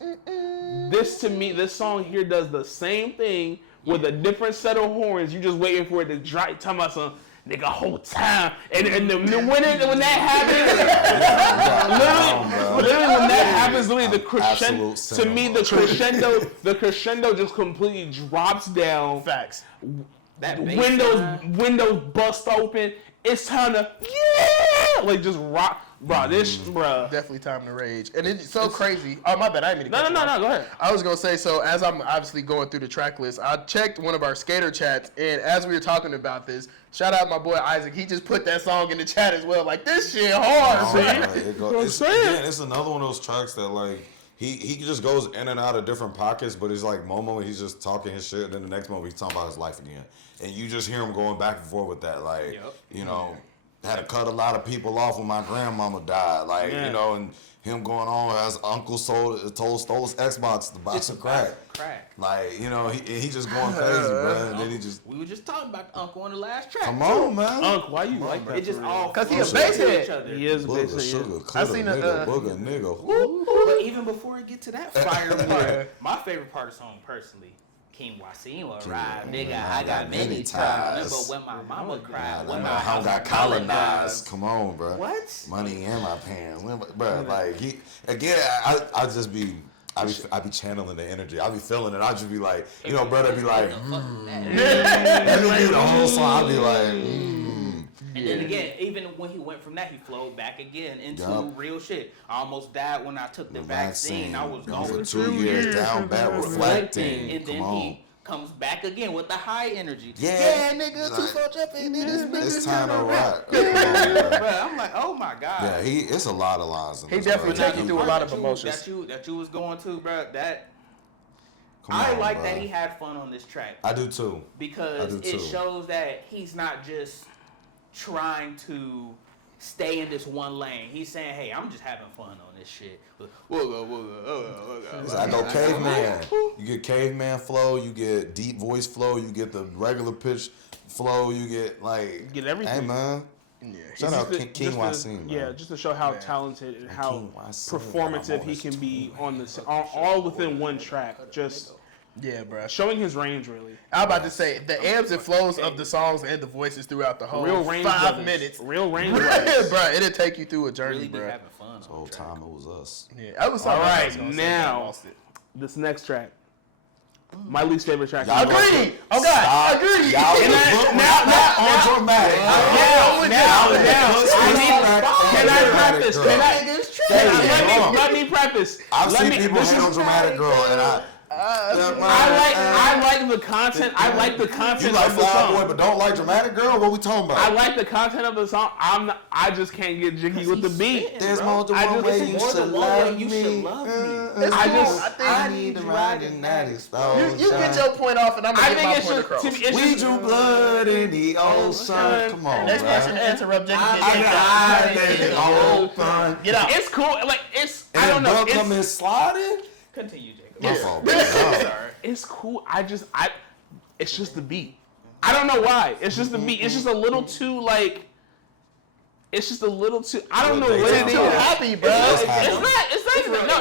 This song here does the same thing with a different set of horns. You just waiting for it to drop. Talking about some nigga whole time. And when that happens, literally when that happens, literally the crescendo. To me, the crescendo just completely drops down. Facts. That bass line. Windows bust open. It's time to like just rock, bro. Definitely time to rage. And it's so crazy. Oh, my bad. I didn't mean to cut you off. No, go ahead. I was going to say, so as I'm obviously going through the track list, I checked one of our skater chats, and as we were talking about this, shout out my boy Isaac. He just put that song in the chat as well. Like, this shit hard, It's another one of those tracks that like he just goes in and out of different pockets, but it's like one moment he's just talking his shit, and then the next moment he's talking about his life again, and you just hear him going back and forth with that, like you know, had to cut a lot of people off when my grandmama died, like you know, and him going on as uncle stole his Xbox to buy some crack. Like, you know, he just going crazy, bro. And then he just. We were just talking about the uncle on the last track. Come on, man. Uncle, why you like that? It just all Because he a flows into basshead. each other. He is Booger, basically. sugar, I clitter, seen nigga, a, booger, nigga. But even before I get to that fire part, my favorite part of the song, personally, Keem ride, nigga, I got many ties. Remember when my mama cried, when my house got colonized. Come on, bro. What? Money in my pants. Bro, like, I be channeling the energy. I be feeling it. I just be like, brother be like, Every be the whole song. I be like, And then again, even when he went from that, he flowed back again into real shit. I almost died when I took the vaccine. I was gone for 2 years, down bad, reflecting. And then he comes back again with the high energy. Yeah, nigga, like, 2 4 jumping in this bitch. It's time to rock. I'm like, oh my god. Yeah, it's a lot of lines. He definitely take you through a lot of emotions. That you was going to, bro. I like that he had fun on this track. I do too. Because it shows that he's not just trying to stay in this one lane. He's saying, hey, I'm just having fun on this shit. I go caveman. You get caveman flow, you get deep voice flow, you get the regular pitch flow, you get everything. Hey man. Yeah. Shout out Keem Wasim. Yeah, just to show how talented and how performative he can be on this, all within one track. Just bro. Showing his range, really. I'm about to say, the ebbs and flows of the songs and the voices throughout the whole real range 5 minutes. Real range. Bro, it'll take you through a journey, really bro. Having fun. The whole time it was us. Yeah, I was all right, now, this next track. My least favorite track. Agreed. Oh God, agreed. Now, on dramatic. Can I preface? Let me preface. I've seen people hate on Dramatic Girl, and I like the content. I like the content. You like of the song. Fly Boy, but don't like Dramatic Girl? What we talking about? I like the content of the song. I just can't get jiggy with the beat. There's more than one way you should love me. I need to ride in that explosion. You get your point off, and I'm gonna get my point across. We drew blood in the ocean. Come on, next person to interrupt, Jackie. Get out. It's cool. I don't know. It's come in sliding. Continue, Jacob. My fault. It's cool. It's just the beat. I don't know why. It's just the beat. It's just a little too It's just a little too. I don't know what it is. Too happy, bro. It's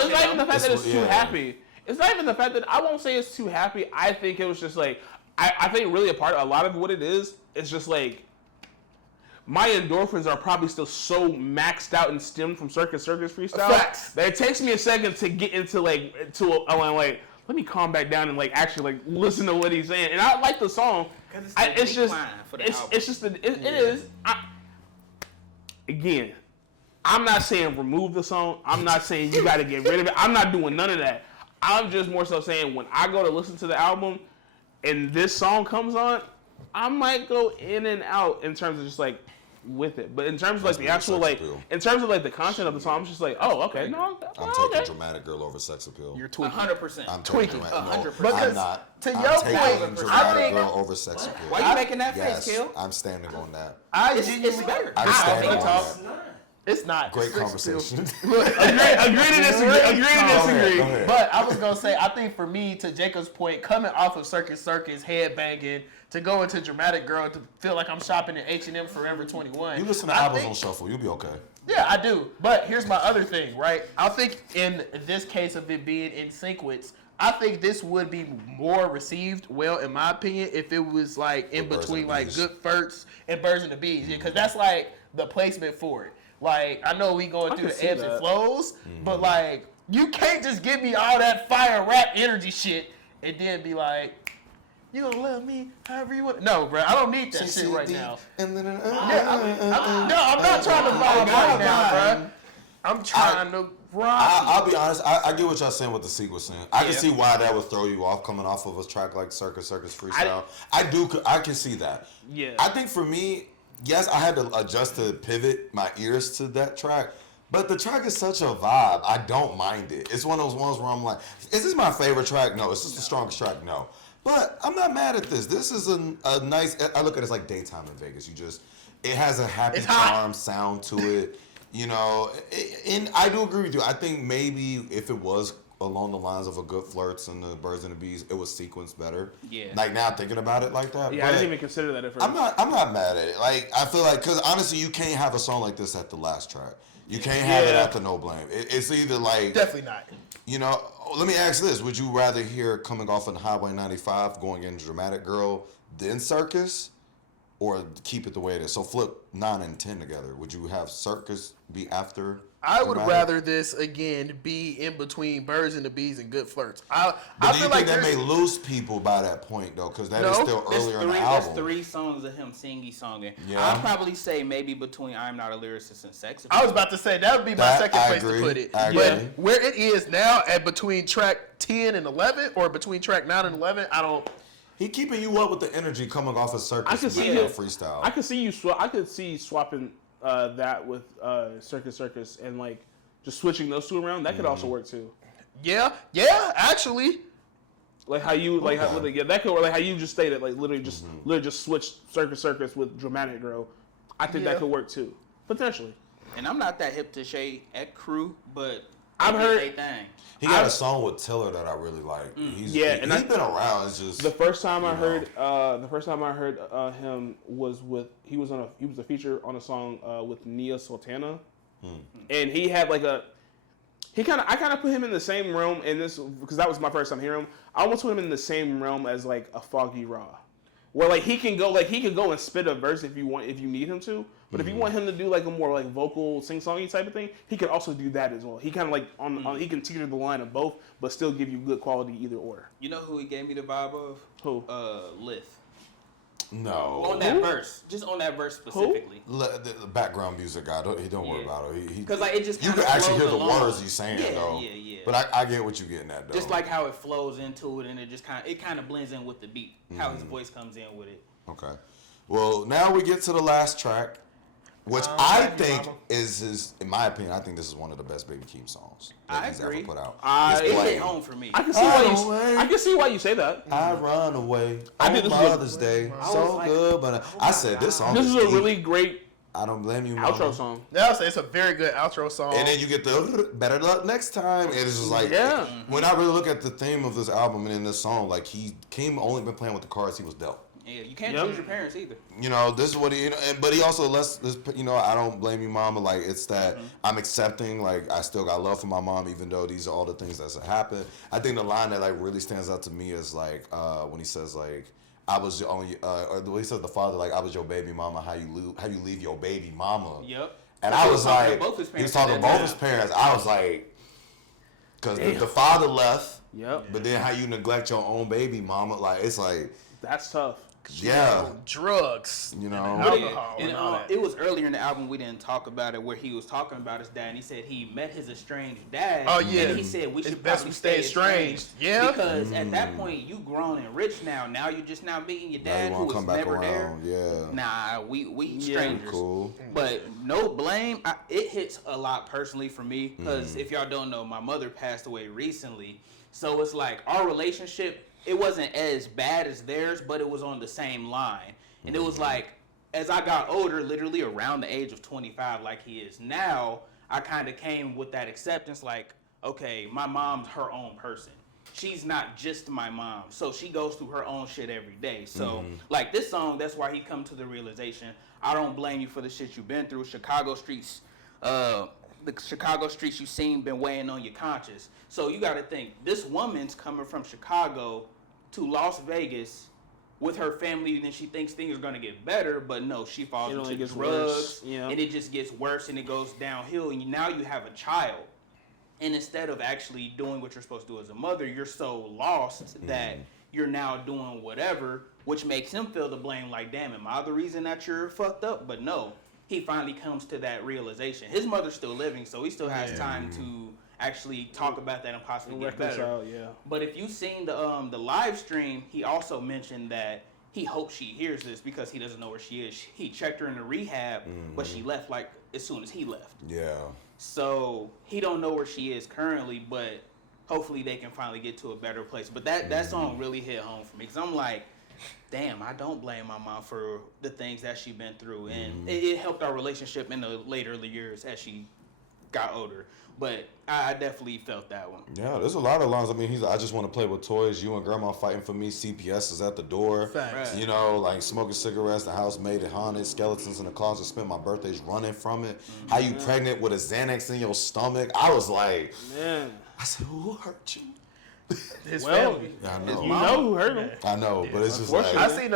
not even the fact that it's too happy. It's not even the fact that I won't say it's too happy. I think it was just I think really a lot of what it is just my endorphins are probably still so maxed out and stemmed from Circus Freestyle that it takes me a second to get into let me calm back down and actually listen to what he's saying. And I like the song. Again, I'm not saying remove the song. I'm not saying you got to get rid of it. I'm not doing none of that. I'm just more so saying when I go to listen to the album and this song comes on, I might go in and out in terms of just with it. But in terms of the actual in terms of the content of the song, I'm just oh, okay. No, I'm taking Dramatic Girl over Sex Appeal. You're tweaking. 100%. I'm tweaking. 100%. Because to your point, Dramatic Girl over Sex Appeal. Why are you making that face, Kill? I'm standing on that. It's better. I'm standing on that. It's not. Great conversation. agree to disagree. But I was going to say, I think for me, to Jacob's point, coming off of Circus head banging, to go into Dramatic Girl, to feel like I'm shopping at H&M Forever 21. You listen to albums on shuffle, you'll be okay. Yeah, I do. But here's my other thing, right? I think in this case of it being in sequence, I think this would be more received, well, in my opinion, if it was in between Good Furts and Birds and the Bees. Yeah, because that's the placement for it. I know we going through the ebbs and flows, but you can't just give me all that fire rap energy shit and then be you gonna love me however you want. No, bro, I don't need that shit right now. I'm not trying to vibe right now, bro. I'm trying to rock. I'll be honest. I get what y'all saying with the sequencing. I can see why that would throw you off coming off of a track like Circus Freestyle. I can see that. Yeah. I think for me, yes, I had to adjust to pivot my ears to that track. But the track is such a vibe. I don't mind it. It's one of those ones where I'm is this my favorite track? No. Is this the strongest track? No. But I'm not mad at this. This is a nice. I look at it as daytime in Vegas. It has a happy charm sound to it. And I do agree with you. I think maybe if it was along the lines of a Good Flirts and the Birds and the Bees, it was sequenced better. Yeah. Now thinking about it like that. Yeah, I didn't even consider that at first. I'm not mad at it. I feel because honestly, you can't have a song like this at the last track. You can't have it after No Blame. It's either like Definitely not. You know, let me ask this: would you rather hear coming off on Highway 95 going into Dramatic Girl then Circus, or keep it the way it is? So flip 9 and 10 together. Would you have Circus be after? I would rather this again be in between Birds and the Bees and Good Flirts. I do feel you like think that may lose people by that point though? Because that is No. still earlier in the album. That's 3 songs of him singing. Yeah. I'd probably say maybe between I'm Not a Lyricist and Sex. I was about to say that would be my second place agree. to put it. I But agree. where it is now, at between track 10 and 11, or between track 9 and 11, I don't. He keeping you up with the energy coming off of Circus. I could see him him freestyle. I could see you. I could see swapping that with Circus, and like just switching those two around. That could also work too. Yeah, actually. Like how you that could, or like how you just stated, like literally just switch Circus with Dramatic Girl. I think that could work too, potentially. And I'm not that hip to Shay at Crew, but I've heard they thing. He got a song with Tiller that I really like. He's been around. It's just the first time I heard him was he was a feature on a song with Nia Sultana, and he had like I kind of put him in the same realm in this, because that was my first time hearing him. I almost put him in the same realm as like a Foggy Raw, where like he can go and spit a verse if you need him to. But if you want him to do like a more like vocal sing-songy type of thing, he can also do that as well. He kind of like he can teeter the line of both, but still give you good quality either or. You know who he gave me the vibe of? Who? Lith. no. On that verse, just on that verse specifically. The background music guy, don't worry about it. Because like it just you can actually hear the words he's saying though. Yeah. But I get what you're getting at though. Just like how it flows into it, and it kind of blends in with the beat. How his voice comes in with it. Okay. Well, now we get to the last track, which I think is in my opinion, I think this is one of the best Baby Keem songs that he's ever put out. It hit home for me. I can see why you say that. I run away I did on this with- Mother's Day, so good, but I said this song. This is a deep. really great I don't blame you, Mama. outro song. I'll say it's a very good outro song. And then you get the better luck next time. And it's just like, when I really look at the theme of this album and in this song, like Keem only been playing with the cards he was dealt. Yeah, you can't choose your parents either. You know, this is what he, but he also I don't blame you, Mama. Like, it's that I'm accepting, like, I still got love for my mom, even though these are all the things that's happened. I think the line that, like, really stands out to me is, like, when he says, like, I was only, or the way he says the father, like, I was your baby mama, how you leave your baby mama. Yep. And I was like, he was talking to both his parents. parents. I was like, because the father left, Yep. but then how you neglect your own baby mama, like, it's like, That's tough. yeah, drugs, you know. alcohol, and all that. It was earlier in the album we didn't talk about it, where he was talking about his dad, and he said he met his estranged dad. Oh, yeah. And he said we It's should best probably we stay estranged. Yeah. Because at that point you grown and rich now. Now you're just now meeting your Now dad you who wanna was come back never there. around, yeah. Nah, we strangers. Cool. But No Blame, it hits a lot personally for me, because if y'all don't know, my mother passed away recently. So it's like our relationship, it wasn't as bad as theirs, but it was on the same line. And it was like, as I got older, literally around the age of 25 like he is now, I kind of came with that acceptance, like, okay, my mom's her own person. She's not just my mom. So she goes through her own shit every day. So, like this song, that's why he come to the realization, I don't blame you for the shit you've been through. Chicago streets, the Chicago streets you've seen been weighing on your conscience. So you got to think, this woman's coming from Chicago to Las Vegas with her family, and then she thinks things are going to get better, but no, she falls into gets drugs, worse, and it just gets worse, and it goes downhill, and now you have a child. And instead of actually doing what you're supposed to do as a mother, you're so lost that you're now doing whatever, which makes him feel the blame, like, damn, am I the reason that you're fucked up? But no, he finally comes to that realization. His mother's still living, so he still has time to actually talk about that and possibly get better. Yeah. But if you've seen the live stream, he also mentioned that he hopes she hears this because he doesn't know where she is. He checked her into rehab, but she left like as soon as he left. Yeah. So he don't know where she is currently, but hopefully they can finally get to a better place. But that song really hit home for me, because I'm like, damn, I don't blame my mom for the things that she's been through, and it helped our relationship in the later years as she got older. But I definitely felt that one. Yeah, there's a lot of lines. I mean, he's like, I just want to play with toys. You and grandma fighting for me. CPS is at the door. Facts. You know, like smoking cigarettes. The house made it haunted. Skeletons in the closet. Spent my birthdays running from it. How you pregnant with a Xanax in your stomach? I was like, Man. I said, who hurt you? His Well, family. I You know. know who hurt him. I know, but it's just like, I seen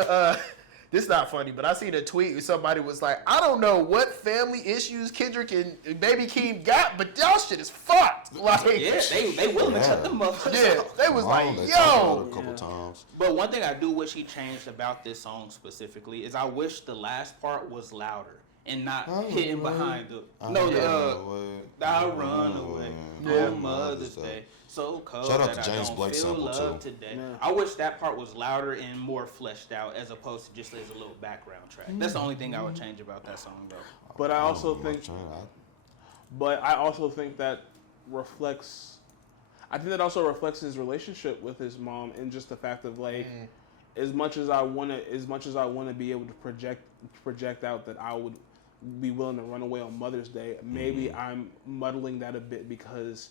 this is not funny, but I seen a tweet where somebody was like, I don't know what family issues Kendrick and Baby Keem got, but y'all shit is fucked. Like, Yeah, they willing to cut them up. yeah, they was like, they talked about it yo. a couple times. But one thing I do wish he changed about this song specifically is I wish the last part was louder and not hitting behind the I'll run away on Mother's Day. So cold Shout out that to James I don't Blake feel sample, love too. today. I wish that part was louder and more fleshed out as opposed to just as a little background track. That's the only thing I would change about that song though. But I also think that reflects. I think that also reflects his relationship with his mom and just the fact of like, as much as I want to be able to project out that I would be willing to run away on Mother's Day. Maybe I'm muddling that a bit because,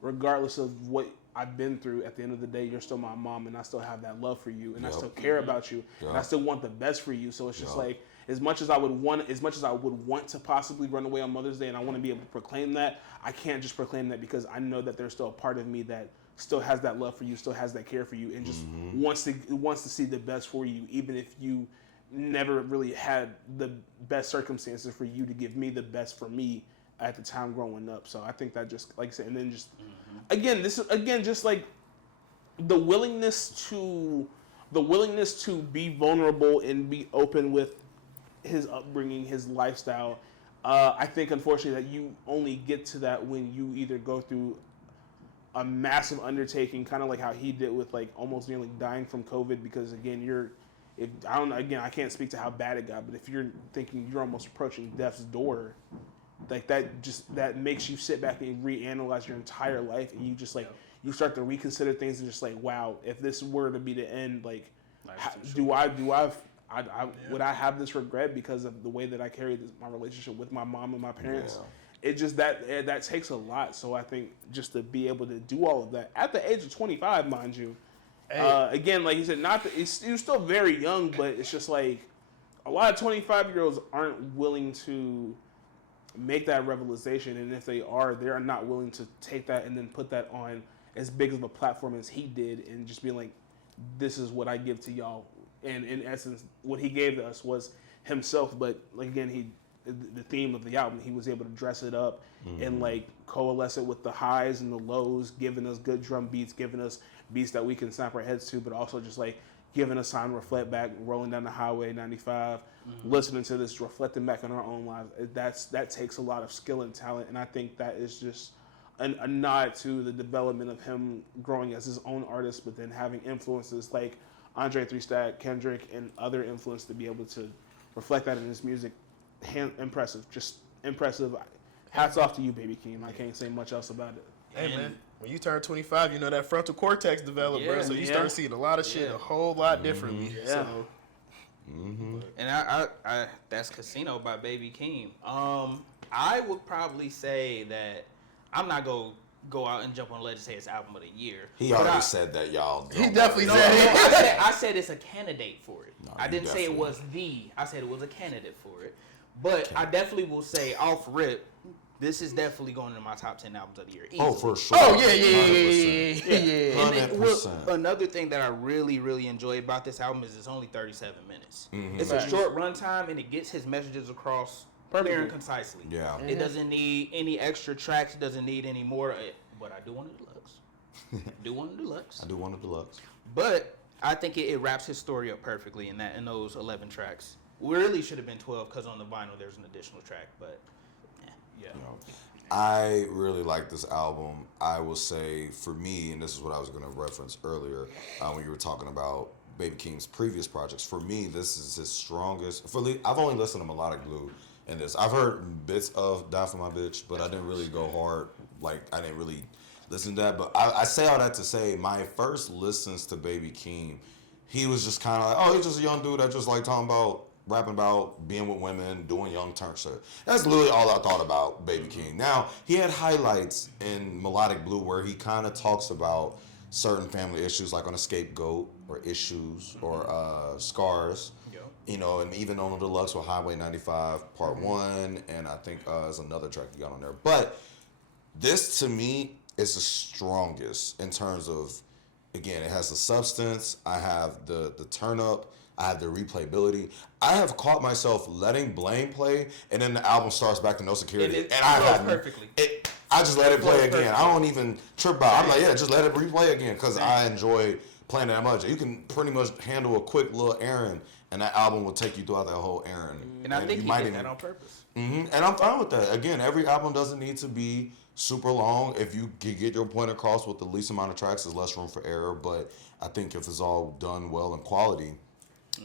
regardless of what I've been through, at the end of the day, you're still my mom, and I still have that love for you, and I still care about you, and I still want the best for you. So it's just like, as much as I would want to possibly run away on Mother's Day, and I want to be able to proclaim that, I can't just proclaim that because I know that there's still a part of me that still has that love for you, still has that care for you, and just wants to see the best for you, even if you never really had the best circumstances for you to give me the best for me at the time growing up. So I think that just, like I said, and then just again just like the willingness to be vulnerable and be open with his upbringing, his lifestyle. I think unfortunately that you only get to that when you either go through a massive undertaking, kind of like how he did with like almost nearly dying from COVID, because again I can't speak to how bad it got, but if you're thinking you're almost approaching death's door, like that makes you sit back and reanalyze your entire life, and you just like you start to reconsider things and just like, wow, if this were to be the end, like would I have this regret because of the way that I carried my relationship with my mom and my parents? It just that takes a lot. So I think just to be able to do all of that at the age of 25, mind you. Again, like you said, you're still very young, but it's just like a lot of 25-year-olds aren't willing to make that revelation, and if they are not willing to take that and then put that on as big of a platform as he did, and just be like, this is what I give to y'all. And in essence, what he gave to us was himself, but like again, the theme of the album, he was able to dress it up and like coalesce it with the highs and the lows, giving us good drum beats, giving us beats that we can snap our heads to, but also just like giving us time to reflect back, rolling down the highway 95, listening to this, reflecting back on our own lives. That takes a lot of skill and talent, and I think that is just a nod to the development of him growing as his own artist, but then having influences like Andre 3 Stack, Kendrick, and other influence to be able to reflect that in his music. Impressive, just impressive. Hats off to you, Baby Keem. I can't say much else about it. Hey man, when you turn 25, you know that frontal cortex developed, bro. So you start seeing a lot of shit a whole lot differently. Yeah. So. And I that's Casino by Baby Keem. I would probably say that I'm not gonna go out and jump on a ledge and say it's album of the year. He already said that, y'all. He definitely No, said it. I said it's a candidate for it. No, I didn't say it was I said it was a candidate for it. But I definitely will say off rip, this is definitely going into my top 10 albums of the year. Easily. Oh, for sure. Oh yeah. And then, 100%. another thing that I really, really enjoy about this album is it's only 37 minutes. It's Right. a short runtime, and it gets his messages across clear and concisely. Yeah. It doesn't need any extra tracks. It doesn't need any more. But I do want a deluxe. I do want a deluxe. But I think it wraps his story up perfectly in those 11 tracks. Really should have been 12 because on the vinyl there's an additional track. But yeah. You know, I really like this album. I will say, for me, and this is what I was going to reference earlier when you were talking about Baby Keem's previous projects. For me, this is his strongest. I've only listened to Melodic Blue and this. I've heard bits of Die For My Bitch, but I didn't really go hard. Like, I didn't really listen to that. But I say all that to say, my first listens to Baby Keem, he was just kind of like, oh, he's just a young dude that just like talking about rapping about being with women, doing Young Turk shit. That's literally all I thought about Baby Keem. Now, he had highlights in Melodic Blue where he kind of talks about certain family issues, like on a Scapegoat or Issues or Scars. You know, and even on the deluxe with Highway 95 Part 1, and I think there's another track you got on there. But this, to me, is the strongest in terms of, again, it has the substance, I have the turn up, I have the replayability. I have caught myself letting Blame play, and then the album starts back to No Security. And I have perfectly. I just let it play again. I don't even trip out. I'm like, yeah, just let it replay again, because I enjoy playing that much. You can pretty much handle a quick little errand, and that album will take you throughout that whole errand. And I think he did that on purpose. And I'm fine with that. Again, every album doesn't need to be super long. If you can get your point across with the least amount of tracks, there's less room for error. But I think if it's all done well and quality,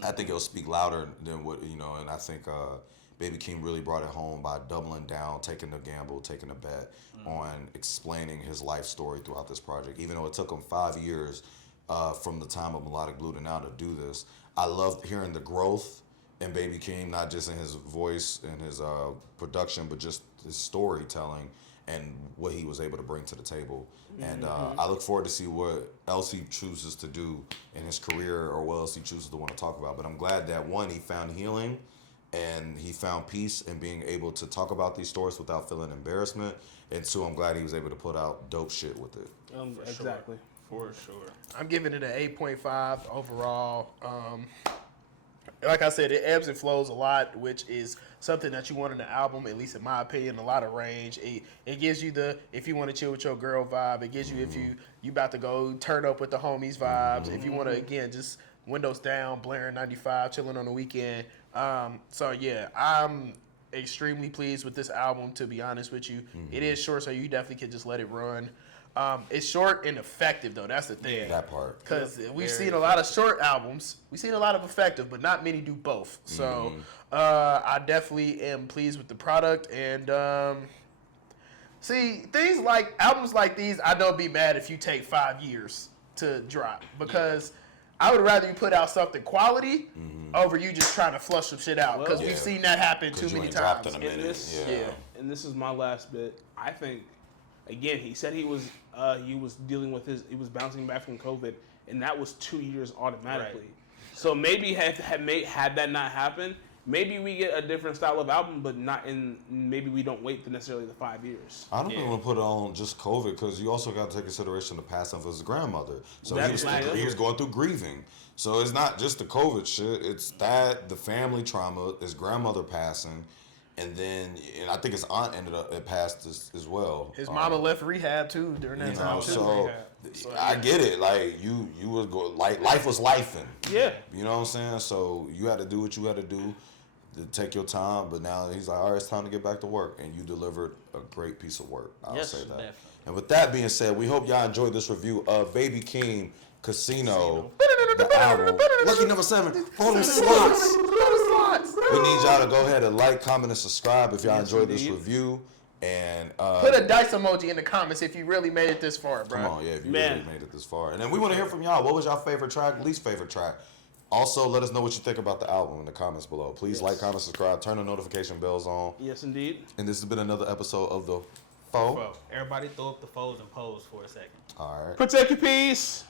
I think it'll speak louder than what, you know, and I think Baby Keem really brought it home by doubling down, taking the gamble, taking a bet on explaining his life story throughout this project. Even though it took him 5 years from the time of Melodic Blue to now to do this, I loved hearing the growth in Baby Keem, not just in his voice and his production, but just his storytelling and what he was able to bring to the table. And I look forward to see what else he chooses to do in his career or what else he chooses to want to talk about. But I'm glad that, one, he found healing and he found peace in being able to talk about these stories without feeling embarrassment. And two, I'm glad he was able to put out dope shit with it. Exactly. For sure. I'm giving it an 8.5 overall. Like I said, it ebbs and flows a lot, which is something that you want in an album, at least in my opinion, a lot of range. It gives you the, if you want to chill with your girl vibe. It gives you, if you about to go turn up with the homies vibes. If you want to, again, just windows down, blaring 95, chilling on the weekend. So, yeah, I'm extremely pleased with this album, to be honest with you. It is short, so you definitely can just let it run. It's short and effective, though. That's the thing. Yeah, that part. Because we've seen a lot of short albums. We've seen a lot of effective, but not many do both. So I definitely am pleased with the product. And see, things like albums like these, I don't be mad if you take 5 years to drop. Because I would rather you put out something quality over you just trying to flush some shit out. Because we've seen that happen too many times. And this is my last bit. I think, again, he said he was dealing with he was bouncing back from COVID, and that was 2 years automatically. Right. So maybe had that not happened, maybe we get a different style of album, but maybe we don't wait to necessarily the 5 years. I don't even want to put it on just COVID, because you also got to take consideration the passing of his grandmother. So he was going through grieving. So it's not just the COVID shit. It's that, the family trauma, his grandmother passing. And I think his aunt it passed as well. His mama left rehab too during that time too. So I get it. Like you was like life was lifing. Yeah. You know what I'm saying? So you had to do what you had to do to take your time. But now he's like, all right, it's time to get back to work. And you delivered a great piece of work. I'll say that. Definitely. And with that being said, we hope y'all enjoyed this review of Baby Keem Casino. The album. Lucky number 7. For them slots. We need y'all to go ahead and like, comment, and subscribe if y'all enjoyed this review. And put a dice emoji in the comments if you really made it this far, bro. Come on, if you really made it this far. And then we want to hear from y'all. What was your favorite track, least favorite track? Also, let us know what you think about the album in the comments below. Please like, comment, subscribe, turn the notification bells on. Yes, indeed. And this has been another episode of The Foe. Everybody throw up the foes and pose for a second. All right. Protect your peace.